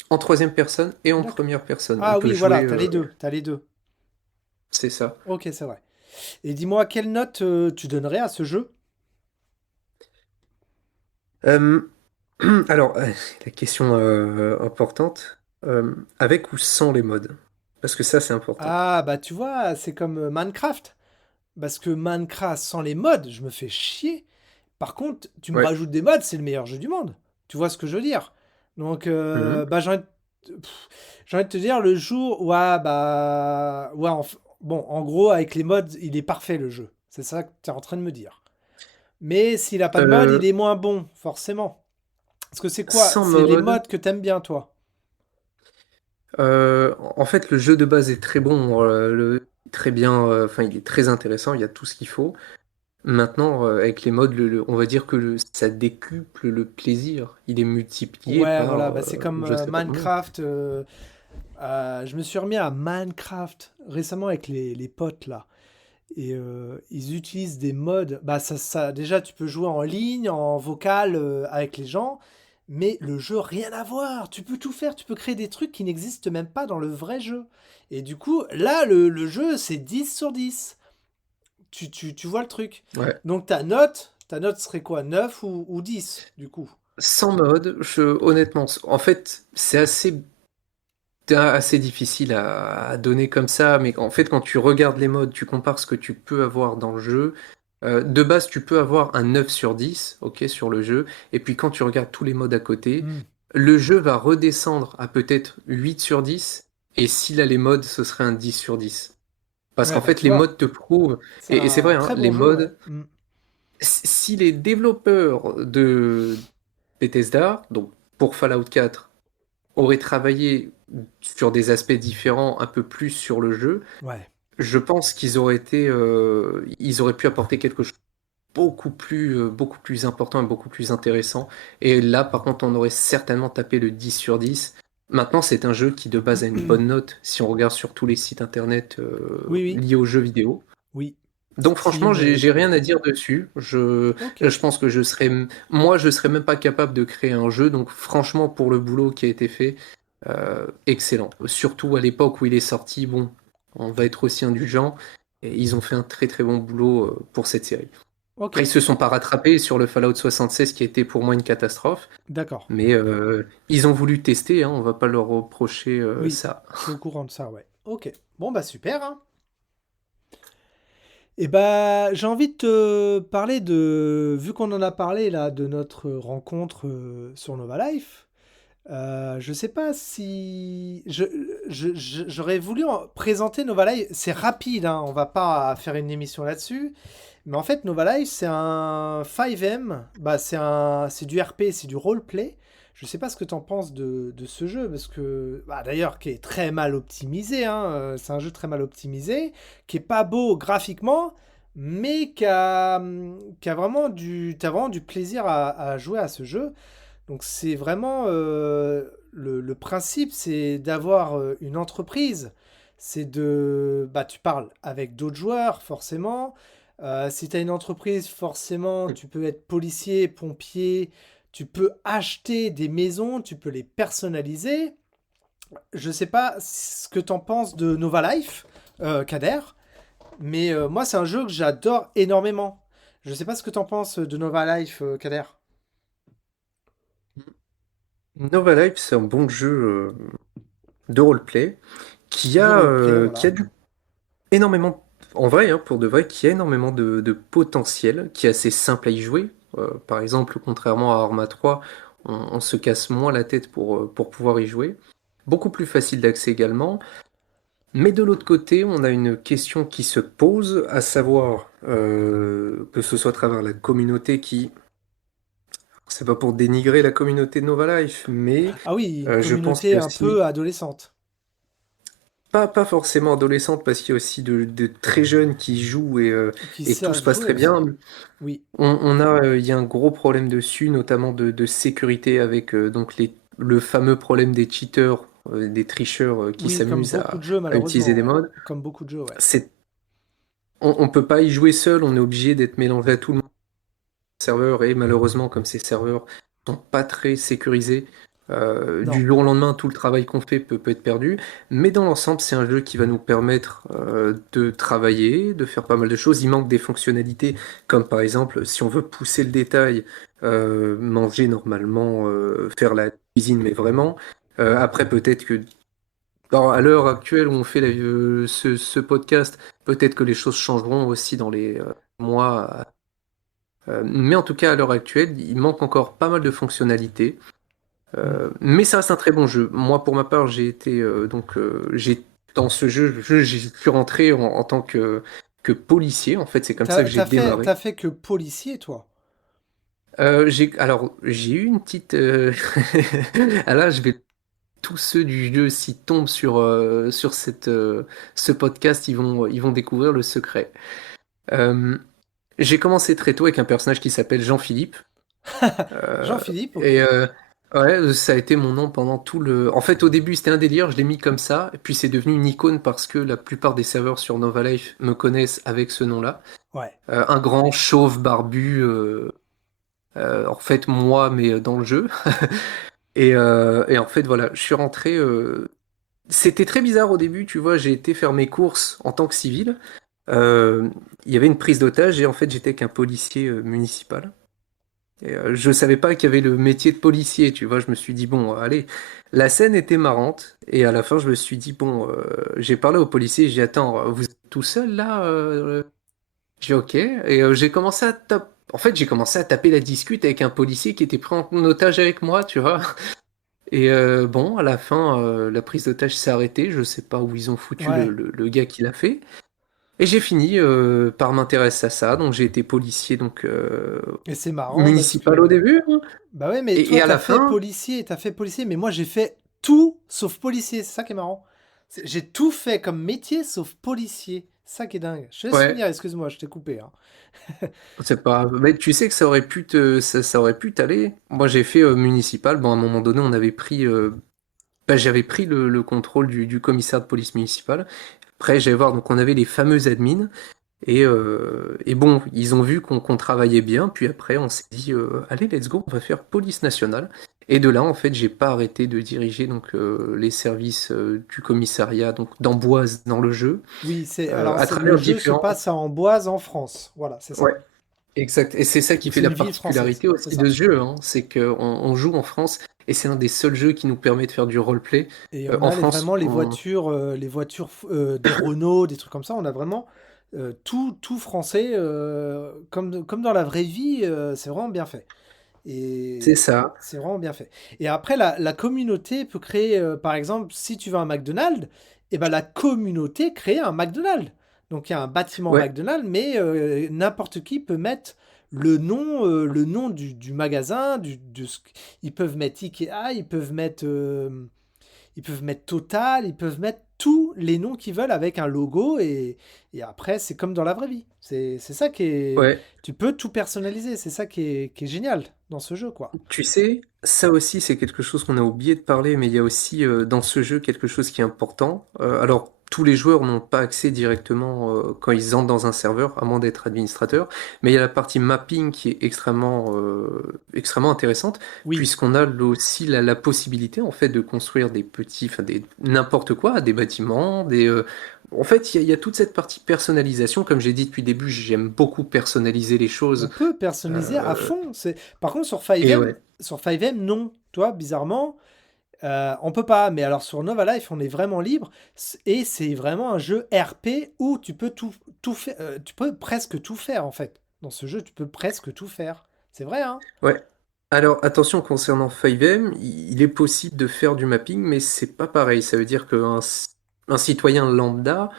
En troisième personne et en D'accord. première personne. On Ah peut oui, jouer, voilà, t'as les deux, t'as les deux. c'est ça. Ok, c'est vrai. Et dis-moi, quelle note tu donnerais à ce jeu? Euh, alors, la question importante, avec ou sans les modes? Parce que ça, c'est important. Ah, bah tu vois, c'est comme Minecraft. Parce que Minecraft, sans les mods, je me fais chier. Par contre, tu me Ouais. rajoutes des mods, c'est le meilleur jeu du monde. Tu vois ce que je veux dire? Donc, Mhm. bah j'ai envie de te dire, le jour, ouais, bah, ouais, bon, en gros, avec les mods, il est parfait le jeu. C'est ça que tu es en train de me dire. Mais s'il a pas de mod, il Euh, est moins bon, forcément. Parce que c'est quoi? sans C'est les mods mode, que t'aimes bien, toi. en fait, le jeu de base est très bon, très bien, enfin, il est très intéressant, il y a tout ce qu'il faut. Maintenant, avec les modes, on va dire que ça décuple le plaisir. Il est multiplié Ouais, voilà, par bah c'est comme je sais pas combien. Minecraft. Je me suis remis à Minecraft récemment avec les potes là. Et ils utilisent des modes. Bah déjà, tu peux jouer en ligne, en vocal avec les gens. Mais le jeu, rien à voir. Tu peux tout faire. Tu peux créer des trucs qui n'existent même pas dans le vrai jeu. Et du coup, là, le jeu, c'est 10 sur 10. Tu vois le truc. Ouais. Donc ta note serait quoi? 9 ou 10 du coup? Sans mode, honnêtement, en fait, c'est assez difficile à donner comme ça, mais en fait, quand tu regardes les modes, tu compares ce que tu peux avoir dans le jeu. De base, tu peux avoir un 9 sur 10, ok, sur le jeu, et puis quand tu regardes tous les modes à côté, Hmm. le jeu va redescendre à peut-être 8 sur 10, et s'il a les modes, ce serait un 10 sur 10. Parce Ouais, qu'en bah fait, tu les vois, modes te prouvent, c'est et c'est un vrai, hein, très les bon jeu, ouais. modes, Hmm. si les développeurs de Bethesda, donc pour Fallout 4, auraient travaillé sur des aspects différents, un peu plus sur le jeu, Ouais. je pense ils auraient pu apporter quelque chose de beaucoup plus important et beaucoup plus intéressant. Et là, par contre, on aurait certainement tapé le 10 sur 10. Maintenant, c'est un jeu qui de base a une bonne note si on regarde sur tous les sites internet Oui, oui, liés aux jeux vidéo. oui. Donc franchement, Steam et j'ai tout, rien ouais. à dire dessus. Ok. Je pense que je serais même pas capable de créer un jeu. Donc franchement, pour le boulot qui a été fait, excellent. Surtout à l'époque où il est sorti, bon, on va être aussi indulgent. Et ils ont fait un très très bon boulot pour cette série. Ok. Après, ils se sont pas rattrapés sur le Fallout 76 qui était pour moi une catastrophe. D'accord. Mais ils ont voulu tester, hein, on va pas leur reprocher Oui, ça. je suis au courant de ça, ouais. Ok. Bon, bah super, hein. Et bah, j'ai envie de te parler de, vu qu'on en a parlé là, de notre rencontre sur Nova Life. Je sais pas si j'aurais voulu présenter Nova Life. C'est rapide, hein, on va pas faire une émission là-dessus. Mais en fait, Nova Life, c'est un 5M. Bah, c'est du RP, c'est du roleplay. Je sais pas ce que tu en penses de ce jeu, parce que, bah, d'ailleurs, qui est très mal optimisé, hein, c'est un jeu très mal optimisé, qui est pas beau graphiquement, mais qui a vraiment t'as vraiment du plaisir à jouer à ce jeu. Donc c'est vraiment le principe, c'est d'avoir une entreprise. c'est de... Bah, tu parles avec d'autres joueurs, forcément. Si tu as une entreprise, forcément, tu peux être policier, pompier, tu peux acheter des maisons, tu peux les personnaliser. Je sais pas ce que t'en penses de Nova Life, Kader, mais moi, c'est un jeu que j'adore énormément. Je sais pas ce que t'en penses de Nova Life, Kader. Nova Life, c'est un bon jeu de roleplay De roleplay, qui a voilà. du énormément, en vrai, hein, pour de vrai, qui a énormément de potentiel, qui est assez simple à y jouer. Par exemple, contrairement à Arma 3, on se casse moins la tête pour pouvoir y jouer. Beaucoup plus facile d'accès également. Mais de l'autre côté, on a une question qui se pose, à savoir que ce soit à travers la communauté qui, c'est pas pour dénigrer la communauté de Nova Life, mais Ah oui, une je pense qu'il communauté y a un aussi, peu adolescente. pas forcément adolescente, parce qu'il y a aussi de très jeunes qui jouent Qui et tout savent se passe jouer très aussi. bien. Oui. Il y a un gros problème dessus, notamment de sécurité avec donc le fameux problème des cheaters, des tricheurs qui Oui, comme s'amusent beaucoup de jeux, à utiliser malheureusement, des ouais. modes. Comme beaucoup de jeux, ouais. C'est, on peut pas y jouer seul, on est obligé d'être mélangé à tout le monde serveur et malheureusement, comme ces serveurs sont pas très sécurisés, Non, du jour au lendemain, tout le travail qu'on fait peut être perdu. Mais dans l'ensemble, c'est un jeu qui va nous permettre de travailler, de faire pas mal de choses. Il manque des fonctionnalités, comme par exemple, si on veut pousser le détail, manger normalement, faire la cuisine, mais vraiment. Après, peut-être que alors, à l'heure actuelle où on fait ce podcast, peut-être que les choses changeront aussi dans les mois. Mais en tout cas, à l'heure actuelle, il manque encore pas mal de fonctionnalités. hmm. Mais ça reste un très bon jeu. Moi, pour ma part, j'ai dans ce je suis rentré en tant que policier. En fait, c'est comme ça que j'ai démarré. T'as fait que policier, toi. J'ai eu une petite. Ah là, je vais tous ceux du jeu s'ils tombent sur ce podcast, ils vont découvrir le secret. Euh, j'ai commencé très tôt avec un personnage qui s'appelle Jean-Philippe. Euh, Jean-Philippe, ok. et ouais, ça a été mon nom pendant tout le. En fait, au début, c'était un délire, je l'ai mis comme ça, et puis c'est devenu une icône parce que la plupart des serveurs sur Nova Life me connaissent avec ce nom-là. Ouais. Un grand chauve barbu, en fait moi, mais dans le jeu. Et en fait, voilà, je suis rentré. C'était très bizarre au début, tu vois, j'ai été faire mes courses en tant que civil. Il y avait une prise d'otage et en fait, j'étais qu'un policier municipal. Et je savais pas qu'il y avait le métier de policier, tu vois. Je me suis dit, bon, allez, la scène était marrante. Et à la fin, je me suis dit, bon, j'ai parlé au policier, j'ai dit, attends, vous êtes tout seul là J'ai dit, ok. Et j'ai commencé à taper. En fait, j'ai commencé à taper la discute avec un policier qui était pris en otage avec moi, tu vois. Et bon, à la fin, la prise d'otage s'est arrêtée. Je sais pas où ils ont foutu Ouais. le gars qui l'a fait. Et j'ai fini par m'intéresser à ça. Donc j'ai été policier donc Et c'est marrant parce municipal au que... début, hein. Bah ouais, mais Et toi, à la fin, t'as fait policier, mais moi, j'ai fait tout sauf policier. C'est ça qui est marrant. J'ai tout fait comme métier sauf policier. C'est ça qui est dingue. Je te laisse ouais, finir, excuse-moi, je t'ai coupé, hein. c'est pas. Mais tu sais que ça aurait pu t'aller. Moi, j'ai fait municipal. Bon, à un moment donné, j'avais pris le contrôle du commissaire de police municipale. Après, j'allais voir. Donc, on avait les fameux admins. Et bon, ils ont vu qu'on travaillait bien. Puis après, on s'est dit, allez, let's go, on va faire police nationale. Et de là, en fait, j'ai pas arrêté de diriger donc les services du commissariat donc d'Amboise dans le jeu, Oui, alors à le travers jeu se différents. passe à Amboise en France. Voilà, c'est Ouais. ça. Exact. Et c'est ça qui Donc fait c'est la une ville française, particularité c'est aussi de ça. ce jeu, hein, c'est qu'on joue en France et c'est un des seuls jeux qui nous permet de faire du roleplay. Et on En a France, vraiment les voitures des Renault, des trucs comme ça. On a vraiment tout français, comme dans la vraie vie. C'est vraiment bien fait. c'est Et ça. c'est vraiment bien fait. Et après, la communauté peut créer, par exemple, si tu veux un McDonald's, et ben la communauté crée un McDonald's. Donc il y a un bâtiment Ouais, McDonald's, mais n'importe qui peut mettre le nom du magasin, ils peuvent mettre Ikea, ils peuvent mettre Total, ils peuvent mettre tous les noms qu'ils veulent avec un logo et après c'est comme dans la vraie vie. C'est ça qui est... ouais. Tu peux tout personnaliser, c'est ça qui est génial dans ce jeu, quoi. Tu sais, ça aussi, c'est quelque chose qu'on a oublié de parler, mais il y a aussi dans ce jeu quelque chose qui est important. Alors, tous les joueurs n'ont pas accès directement quand ils entrent dans un serveur, à moins d'être administrateur. Mais il y a la partie mapping qui est extrêmement intéressante, Oui. puisqu'on a aussi la possibilité en fait de construire des petits, enfin des n'importe quoi, des bâtiments, en fait, il y a toute cette partie personnalisation. Comme j'ai dit depuis le début, j'aime beaucoup personnaliser les On choses. peut personnaliser à Euh, fond. Par contre, et ouais. Sur 5M, non. Toi, bizarrement, on peut pas. Mais alors, sur Nova Life, on est vraiment libre. Et c'est vraiment un jeu RP où tu peux tout faire. Tu peux presque tout faire, en fait. Dans ce jeu, tu peux presque tout faire. C'est vrai, hein? Ouais. Alors attention concernant 5M, il est possible de faire du mapping, mais c'est pas pareil. Ça veut dire un citoyen lambda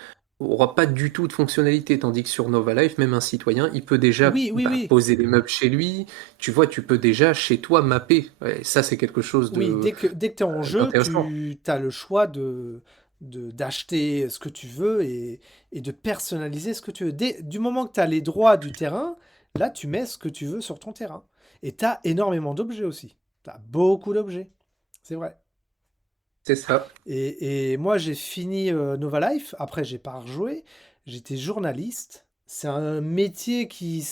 aura pas du tout de fonctionnalité, tandis que sur Nova Life, même un citoyen, il peut déjà Oui, oui, oui. poser des meubles chez lui. Tu vois, tu peux déjà chez toi mapper. Ouais, ça, c'est quelque chose Oui, dès que tu es en jeu, d'intéressant. tu as le choix d'acheter ce que tu veux et de personnaliser ce que tu veux. Du moment que tu as les droits du terrain, là, tu mets ce que tu veux sur ton terrain. Et tu as énormément d'objets aussi. Tu as beaucoup d'objets. C'est vrai. C'est ça. Et moi, j'ai fini Nova Life. Après, j'ai pas rejoué. J'étais journaliste. C'est un métier qui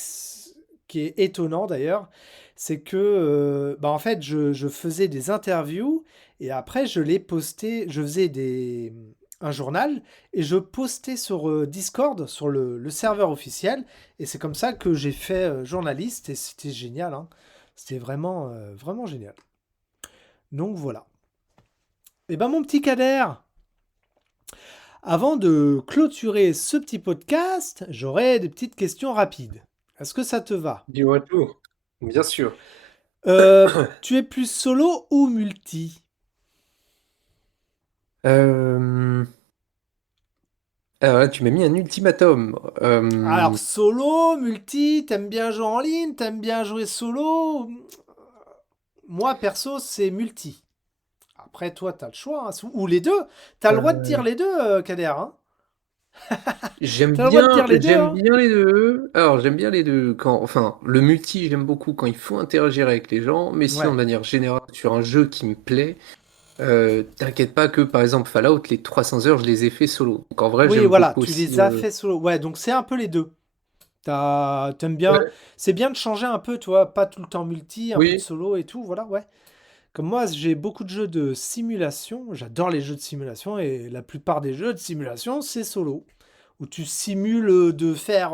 est étonnant d'ailleurs. C'est que, bah, en fait, je faisais des interviews et après, je les postais. Je faisais un journal et je postais sur Discord, sur le serveur officiel. Et c'est comme ça que j'ai fait journaliste et c'était génial, hein. C'était vraiment, vraiment génial. Donc voilà. Et ben mon petit Kader, avant de clôturer ce petit podcast, j'aurai des petites questions rapides. Est-ce que ça te va? Dis-moi tout. Bien sûr. Tu es plus solo ou multi? Euh, Alors là, tu m'as mis un ultimatum. Alors solo, multi, t'aimes bien jouer en ligne, t'aimes bien jouer solo? Moi perso c'est multi. Après toi t'as le choix, hein, ou les deux. T'as le droit de dire euh, les deux, Kader, hein. T'as le droit de dire les deux, J'aime hein. bien les deux. Alors, j'aime bien les deux enfin, le multi, j'aime beaucoup quand il faut interagir avec les gens, mais sinon, de Ouais. manière générale, sur un jeu qui me plaît, t'inquiète pas que, par exemple, Fallout, les 300 heures, je les ai fait solo. Donc, en vrai, Oui, j'aime voilà, beaucoup tu aussi. les as fait solo. Ouais, donc c'est un peu les deux. T'aimes bien. Ouais, C'est bien de changer un peu, tu vois, pas tout le temps multi, un peu de oui, solo et tout, voilà, ouais. Comme moi, j'ai beaucoup de jeux de simulation. J'adore les jeux de simulation et la plupart des jeux de simulation, c'est solo. Où tu simules de faire.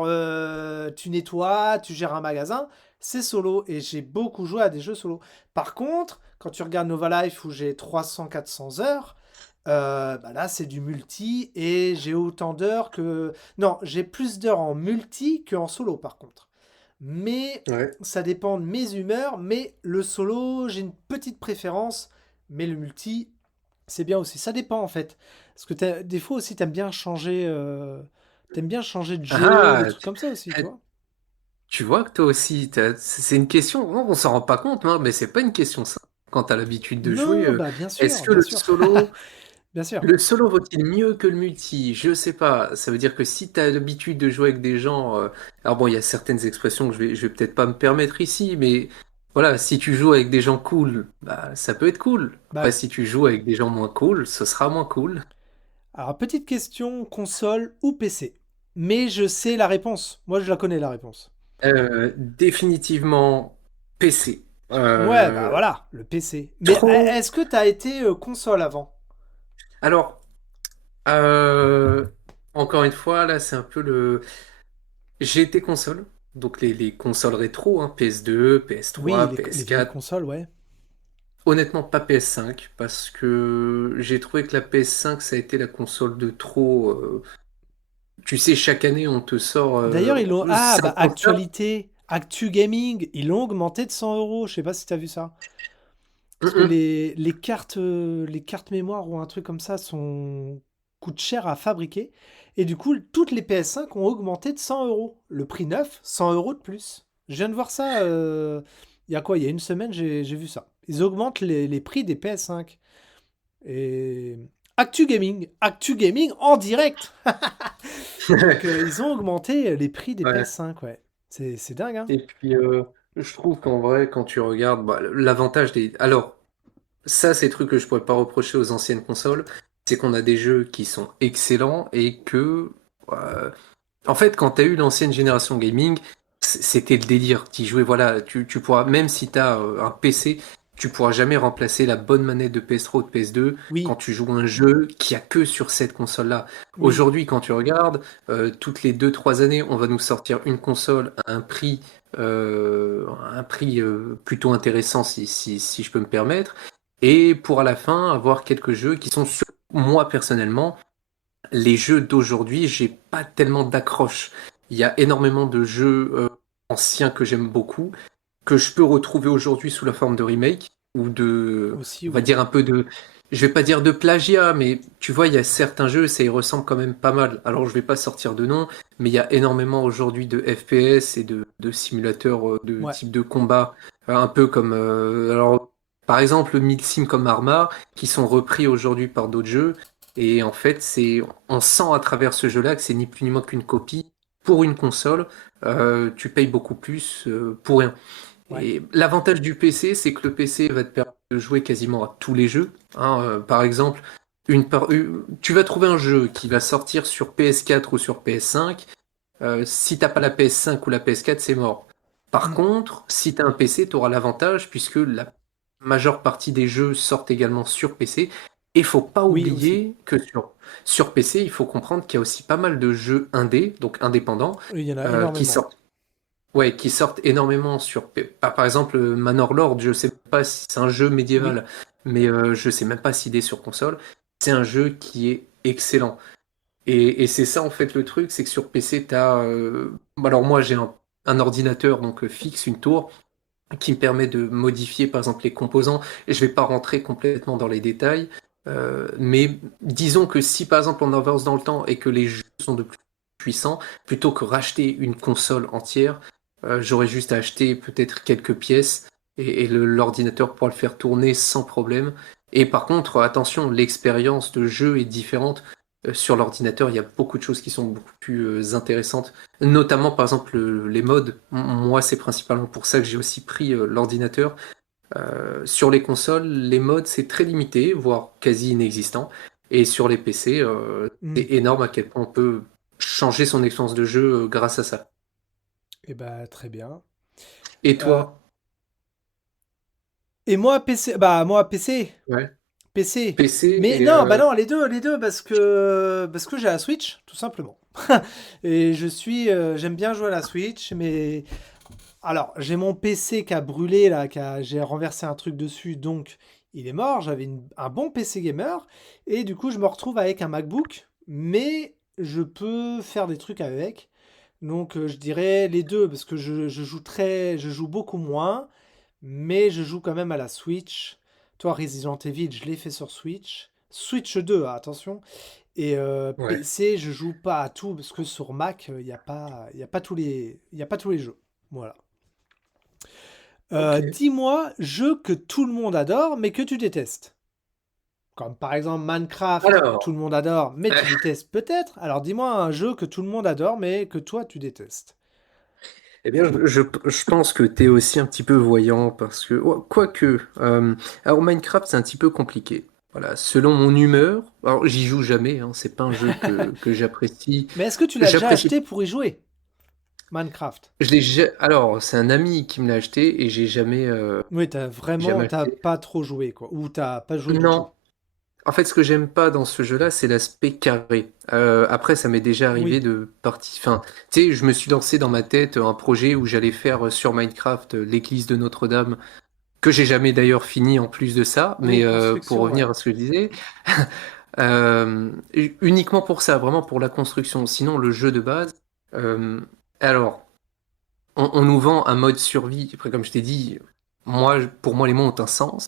Tu nettoies, tu gères un magasin, c'est solo. Et j'ai beaucoup joué à des jeux solo. Par contre, quand tu regardes Nova Life où j'ai 300-400 heures, bah là, c'est du multi et j'ai autant d'heures que. Non, j'ai plus d'heures en multi qu'en solo par contre. Mais ouais. ça dépend de mes humeurs. Mais le solo, j'ai une petite préférence. Mais le multi, c'est bien aussi. Ça dépend en fait. Parce que des fois aussi, t'aimes bien changer de jeu, des Ah, trucs comme ça aussi, tu eh, vois. tu vois que toi aussi, c'est une question, on s'en rend pas compte, hein, mais c'est pas une question simple. Quand t'as l'habitude de jouer, Non, bah est-ce que bien le sûr, solo. bien sûr. Le solo vaut-il mieux que le multi? Je sais pas. Ça veut dire que si tu as l'habitude de jouer avec des gens. Alors bon, il y a certaines expressions que je vais peut-être pas me permettre ici, mais voilà, si tu joues avec des gens cool, bah ça peut être cool. Bah Après, ouais. si tu joues avec des gens moins cool, ce sera moins cool. Alors, petite question, console ou PC? Mais je sais la réponse. Moi, je la connais la réponse. Définitivement PC. Ouais, bah voilà, le PC. Mais Trop. est-ce que t'as été console avant? Alors, euh, encore une fois, là, c'est un peu le. J'ai été console. Donc les consoles rétro, hein, PS2, Oui, PS3, les vieilles PS4. consoles, ouais. Honnêtement, pas PS5, parce que j'ai trouvé que la PS5, ça a été la console de trop. Tu sais, chaque année, on te sort D'ailleurs, ils l'ont. Ah, bah 50 heures. actualité, Actu Gaming, ils l'ont augmenté de 100 euros. Je sais pas si t'as vu ça. Parce que Mm, les cartes mémoire ou un truc comme ça coûtent cher à fabriquer. Et du coup, toutes les PS5 ont augmenté de 100 euros. Le prix neuf, 100 euros de plus. Je viens de voir ça. Il y a quoi? Il y a une semaine, j'ai vu ça. Ils augmentent les prix des PS5. Et Actu Gaming en direct. Donc, mm. ils ont augmenté les prix des Ouais. PS5, ouais. C'est dingue, hein? Et puis, je trouve qu'en vrai, quand tu regardes, bah, l'avantage des. Alors, ça, c'est des trucs que je pourrais pas reprocher aux anciennes consoles. c'est qu'on a des jeux qui sont excellents et que, euh, en fait, quand tu as eu l'ancienne génération gaming, c'était le délire. Tu jouais, voilà, tu pourras, même si tu as un PC, tu pourras jamais remplacer la bonne manette de PS3 ou de PS2 quand Oui, tu joues un jeu qui a que sur cette console-là. oui, Aujourd'hui, quand tu regardes, toutes les 2 3 années, on va nous sortir une console à un prix plutôt intéressant si je peux me permettre, et pour à la fin avoir quelques jeux qui sont sur moi personnellement les jeux d'aujourd'hui, j'ai pas tellement d'accroche. Il y a énormément de jeux anciens que j'aime beaucoup, que je peux retrouver aujourd'hui sous la forme de remake, ou aussi, on va oui. dire un peu je vais pas dire de plagiat, mais tu vois, il y a certains jeux, ça y ressemble quand même pas mal. Alors je vais pas sortir de nom, mais il y a énormément aujourd'hui de FPS et de simulateurs de Ouais. type de combat, un peu comme, alors, par exemple, le Milsim comme Arma, qui sont repris aujourd'hui par d'autres jeux. Et en fait, on sent à travers ce jeu-là que c'est ni plus ni moins qu'une copie pour une console. Tu payes beaucoup plus pour rien. Ouais. Et l'avantage du PC, c'est que le PC va te permettre de jouer quasiment à tous les jeux. Hein. Par exemple, tu vas trouver un jeu qui va sortir sur PS4 ou sur PS5. Si t'as pas la PS5 ou la PS4, c'est mort. Par Mm. contre, si tu as un PC, tu auras l'avantage puisque la majeure partie des jeux sortent également sur PC. Et faut pas Oui, aussi. oublier que sur PC, il faut comprendre qu'il y a aussi pas mal de jeux indés, donc indépendants, Oui, il y en a qui énormément. sortent. Ouais, qui sortent énormément par exemple, Manor Lord, je sais pas si c'est un jeu Oui. médiéval, mais je sais même pas s'il est sur console. C'est un jeu qui est excellent. Et c'est ça en fait le truc, c'est que sur PC, alors moi j'ai un ordinateur donc fixe, une tour, qui me permet de modifier par exemple les composants. Et je vais pas rentrer complètement dans les détails, mais disons que si par exemple on avance dans le temps et que les jeux sont de plus puissants, plutôt que racheter une console entière, j'aurais juste à acheter peut-être quelques pièces et l'ordinateur pourra le faire tourner sans problème. Et par contre, attention, l'expérience de jeu est différente. Sur l'ordinateur, il y a beaucoup de choses qui sont beaucoup plus intéressantes. Notamment, par exemple, les mods. Moi, c'est principalement pour ça que j'ai aussi pris l'ordinateur. Sur les consoles, les mods, c'est très limité, voire quasi inexistant. Et sur les PC, Mm. c'est énorme à quel point on peut changer son expérience de jeu grâce à ça. Eh ben, très bien. Et Euh, toi? et moi, PC, bah, moi, PC. Ouais. PC. PC Mais et non, bah non, les deux, parce que j'ai la Switch, tout simplement. Et j'aime bien jouer à la Switch, mais alors, j'ai mon PC qui a brûlé là, j'ai renversé un truc dessus, donc il est mort. J'avais un bon PC gamer, et du coup, je me retrouve avec un MacBook, mais je peux faire des trucs avec. Donc, je dirais les deux, parce que je joue beaucoup moins, mais je joue quand même à la Switch. Toi, Resident Evil, je l'ai fait sur Switch. Switch 2, hein, attention. Et ouais. PC, je joue pas à tout, parce que sur Mac, il y a pas il y a pas tous les jeux. Voilà. Ok. Dis-moi, jeu que tout le monde adore, mais que tu détestes. Comme par exemple Minecraft, tout le Alors, monde adore, mais euh, tu détestes peut-être. Alors dis-moi un jeu que tout le monde adore, mais que toi tu détestes. eh bien, je pense que tu es aussi un petit peu voyant parce que, oh, quoique, alors Minecraft, c'est un petit peu compliqué. Voilà, selon mon humeur, alors j'y joue jamais, hein, c'est pas un jeu que j'apprécie. Mais est-ce que tu l'as déjà J'apprécie. acheté pour y jouer? Minecraft. Alors, c'est un ami qui me l'a acheté et j'ai Oui, jamais t'as acheté. pas trop joué, quoi. Ou t'as pas joué du tout. Non. En fait, ce que j'aime pas dans ce jeu-là, c'est l'aspect carré. Après, ça m'est déjà arrivé Oui, de partir. Enfin, tu sais, je me suis lancé dans ma tête un projet où j'allais faire sur Minecraft l'église de Notre-Dame, que j'ai jamais d'ailleurs fini en plus de ça. Mais oui, pour construction, ouais. revenir à ce que je disais, uniquement pour ça, vraiment pour la construction. Sinon, le jeu de base. euh, alors, on nous vend un mode survie. Après, comme je t'ai dit, pour moi, les mots ont un sens.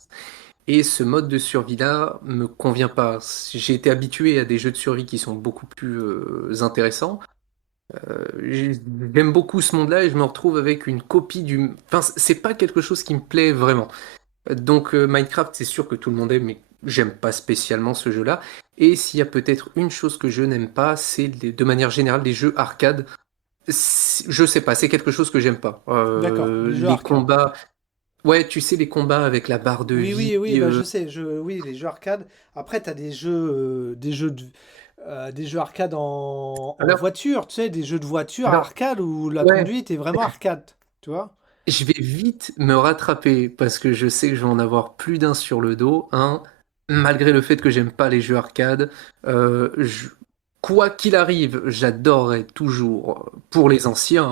Et ce mode de survie-là me convient pas. J'ai été habitué à des jeux de survie qui sont beaucoup plus intéressants. J'aime beaucoup ce monde-là et je me retrouve avec une copie du. Enfin, c'est pas quelque chose qui me plaît vraiment. Donc Minecraft, c'est sûr que tout le monde aime, mais j'aime pas spécialement ce jeu-là. Et s'il y a peut-être une chose que je n'aime pas, c'est de manière générale les jeux arcade. Je sais pas, c'est quelque chose que j'aime pas. D'accord, les jeux Les arcade. combats. Ouais, tu sais, les combats avec la barre de Oui, vie. oui, oui, bah je sais, oui, les jeux arcade. Après, t'as des jeux arcade en Alors, voiture, tu sais, des jeux de voiture alors, arcade où la ouais, conduite est vraiment arcade, tu vois? je vais vite me rattraper parce que je sais que je vais en avoir plus d'un sur le dos, hein. Malgré le fait que j'aime pas les jeux arcade, quoi qu'il arrive, j'adorerais toujours, pour les anciens,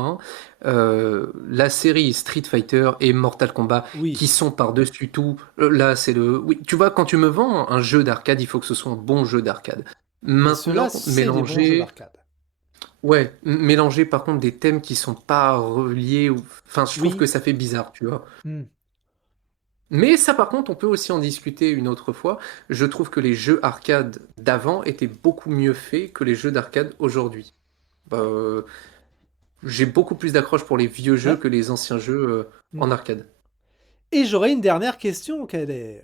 hein, la série Street Fighter et Mortal Kombat qui Oui, sont par-dessus tout. Là, c'est le. Oui, tu vois, quand tu me vends un jeu d'arcade, il faut que ce soit un bon jeu d'arcade. et ceux-là, Maintenant, c'est des bons jeux mélanger. d'arcade. Ouais, mélanger par contre des thèmes qui sont pas reliés, ou... enfin, je trouve que Oui. ça fait bizarre, tu vois. Hmm. Mais ça, par contre, on peut aussi en discuter une autre fois. Je trouve que les jeux arcade d'avant étaient beaucoup mieux faits que les jeux d'arcade aujourd'hui. Euh, j'ai beaucoup plus d'accroche pour les vieux jeux Ouais. que les anciens jeux Hmm. en arcade. Et j'aurais une dernière question, Kader.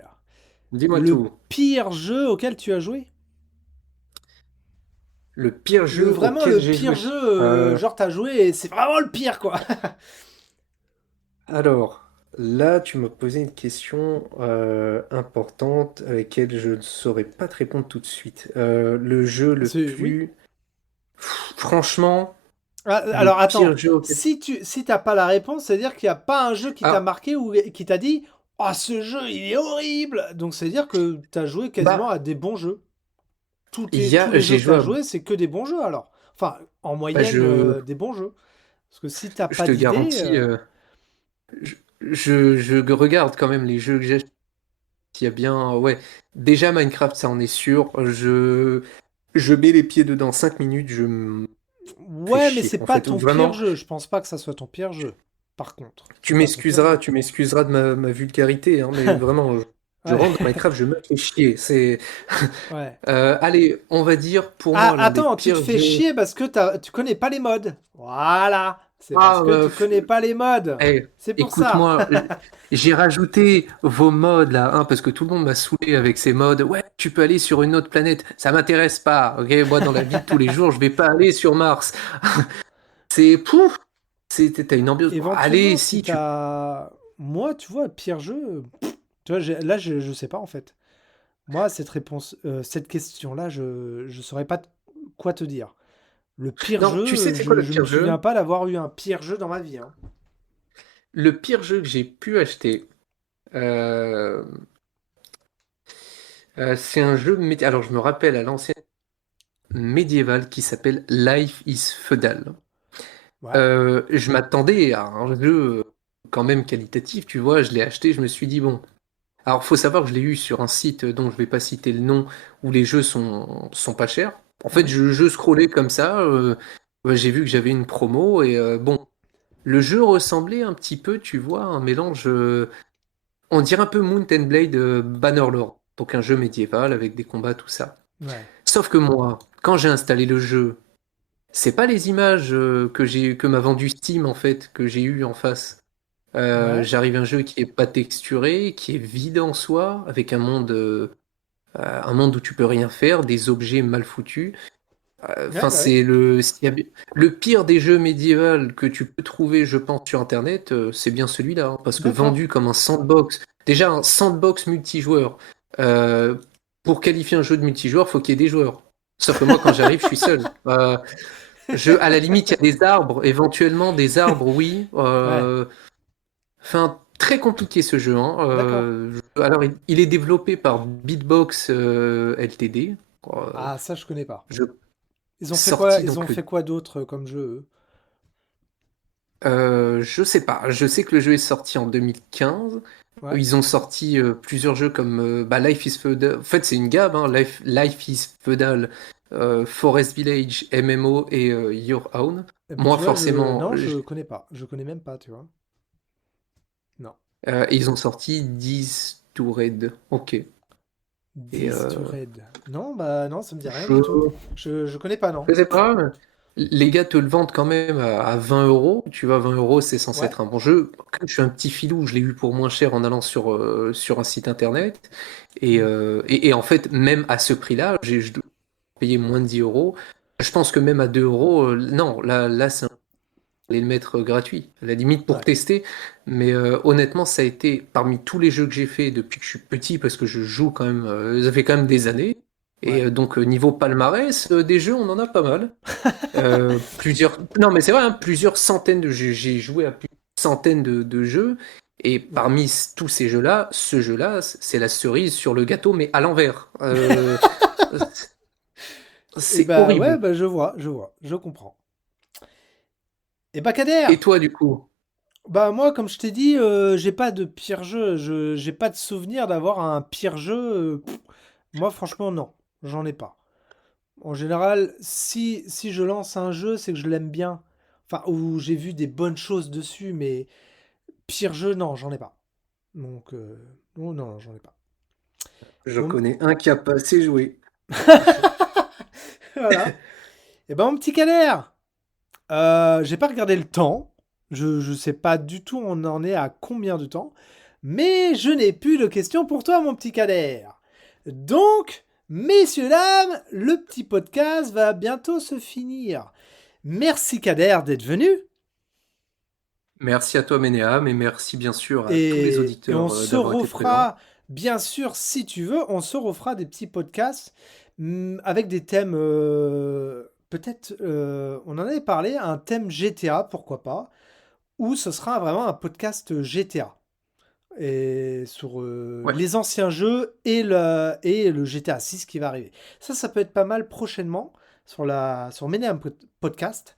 Dis-moi Le tout. pire jeu auquel tu as joué? Le pire jeu Vraiment auquel le j'ai pire joué. jeu, Euh, genre t'as joué et c'est vraiment le pire, quoi. alors, là, tu m'as posé une question importante à laquelle je ne saurais pas te répondre tout de suite. Le jeu le Oui. plus... Franchement, Ah, le alors attends, pire jeu auquel... si t'as pas la réponse, c'est-à-dire qu'il n'y a pas un jeu qui t'a Ah, marqué ou qui t'a dit oh ce jeu il est horrible. Donc c'est-à-dire que t'as joué quasiment à bah, des bons jeux. Tous les jeux j'ai que joué t'as à... joué, c'est que des bons jeux alors. Enfin, en bah, moyenne, des bons jeux. Parce que si t'as je pas te d'idée, garantis, je regarde quand même les jeux que j'ai. Il y a bien... Ouais, déjà Minecraft, ça en est sûr. Je mets les pieds dedans 5 minutes, je me fais ouais, mais chier, c'est en pas fait. ton pire Vraiment, jeu. Je pense pas que ça soit ton pire jeu. Par contre, tu c'est pas ton pire jeu. m'excuseras, tu m'excuseras de ma vulgarité, hein, mais vraiment, je Ouais, rentre dans Minecraft, je me fais chier. C'est... ouais. Allez, on va dire, pour Ah, moi, l'un des attends, tu te pires fais jeux... chier parce que tu connais pas les modes. Voilà. C'est parce Ah, que tu connais pas les modes. eh, C'est pour ça. écoute-moi, j'ai rajouté vos modes là, hein, parce que tout le monde m'a saoulé avec ces modes. Ouais, tu peux aller sur une autre planète. Ça m'intéresse pas, ok? Moi, dans la vie de tous les jours, je vais pas aller sur Mars. C'est pouf, t'as une ambiance. Allez, Éventuellement, si si tu. t'as... Moi, tu vois, pire jeu... Tu vois, là, je sais pas, en fait. Moi, cette question-là, je saurais pas quoi te dire. Le pire Non, tu sais jeu, c'est quoi le je me pire souviens jeu? pas d'avoir eu un pire jeu dans ma vie, hein. Le pire jeu que j'ai pu acheter, euh, c'est un jeu. Alors, je me rappelle à l'ancienne médiéval qui s'appelle Life is Feudal. Ouais, Je m'attendais à un jeu quand même qualitatif, tu vois, je l'ai acheté, je me suis dit, bon. Alors, faut savoir que je l'ai eu sur un site dont je vais pas citer le nom, où les jeux sont pas chers. En fait, ouais. je scrollais comme ça, ouais, j'ai vu que j'avais une promo, et bon, le jeu ressemblait un petit peu, tu vois, un mélange, on dirait un peu Mount and Blade Bannerlord, donc un jeu médiéval avec des combats, tout ça. Ouais, Sauf que moi, quand j'ai installé le jeu, c'est pas les images que m'a vendu Steam en fait que j'ai eu en face. ouais, J'arrive à un jeu qui est pas texturé, qui est vide en soi, avec un monde où tu peux rien faire, des objets mal foutus. ouais, Enfin, bah oui. c'est le pire des jeux médiévaux que tu peux trouver, je pense, sur Internet, c'est bien celui-là, hein, parce que D'accord. vendu comme un sandbox, déjà un sandbox multijoueur. euh, pour qualifier un jeu de multijoueur, faut qu'il y ait des joueurs. Sauf que moi, quand j'arrive, je suis seul. À la limite, il y a des arbres, éventuellement des arbres, oui. Ouais, Enfin, très compliqué ce jeu, hein. d'accord. Alors, il est développé par Beatbox Ltd. Ah, ça, je connais pas. Je Ils ont fait quoi? sorti Ils ont donc fait quoi d'autre comme jeu, eux? je sais pas. Je sais que le jeu est sorti en 2015. Ouais. Ils ont sorti plusieurs jeux comme Life is Feudal. En fait, c'est une gamme, hein. Life is Feudal, Forest Village, MMO et Your Own. Eh ben, Moi, tu vois, forcément, non, je connais pas. Je connais même pas, tu vois. Non. ils ont sorti 10 to Red. Ok. Et 10 to Red. Non, bah non, ça me dit rien du tout. je Je connais pas, non. Je sais pas. Les gars te le vendent quand même à 20 euros. Tu vois, 20 euros, c'est censé Ouais. être un bon jeu. Comme je suis un petit filou, je l'ai eu pour moins cher en allant sur un site internet. Hmm. Et en fait, même à ce prix-là, je dois payer moins de 10 euros. Je pense que même à 2 euros, non, là, c'est un allais le mettre gratuit, à la limite pour Ouais, tester. Mais honnêtement, ça a été parmi tous les jeux que j'ai fait depuis que je suis petit, parce que je joue quand même, ça fait quand même des années. Et ouais. donc niveau palmarès, des jeux, on en a pas mal. Non mais c'est vrai, hein, plusieurs centaines de jeux. J'ai joué à plus de centaines de jeux. Et Ouais. parmi tous ces jeux-là, ce jeu-là, c'est la cerise sur le gâteau, mais à l'envers. Et C'est bah ouais, horrible. bah je vois, je comprends. Et bah Kader, Et toi, du coup? bah moi comme je t'ai dit, j'ai pas de pire jeu, j'ai pas de souvenir d'avoir un pire jeu. Moi franchement non, j'en ai pas. En général, si je lance un jeu, c'est que je l'aime bien. Enfin, ou j'ai vu des bonnes choses dessus, mais pire jeu, non, j'en ai pas. Donc, non, non, j'en ai pas. Je Bon, connais un qui a pas assez joué. voilà. Et ben mon petit Kader, j'ai pas regardé le temps. Je sais pas du tout on en est à combien de temps. Mais je n'ai plus de questions pour toi, mon petit Kader. Donc, messieurs, dames, le petit podcast va bientôt se finir. Merci Kader d'être venu. Merci à toi, Ménéam, et merci bien sûr à tous les Et on auditeurs se d'avoir été présents. refera, bien sûr, si tu veux, on se refera des petits podcasts avec des thèmes, peut-être, on en avait parlé, un thème GTA, pourquoi pas, ou ce sera vraiment un podcast GTA. Et sur Ouais, les anciens jeux et le GTA 6 qui va arriver. Ça peut être pas mal prochainement sur Meneam Podcast.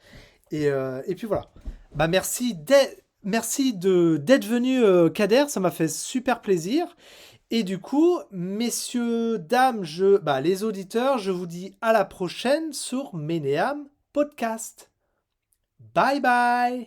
Et puis voilà. Bah merci d'être venu, Kader, ça m'a fait super plaisir. Et du coup, messieurs, dames, les auditeurs, je vous dis à la prochaine sur Meneam Podcast. Bye bye.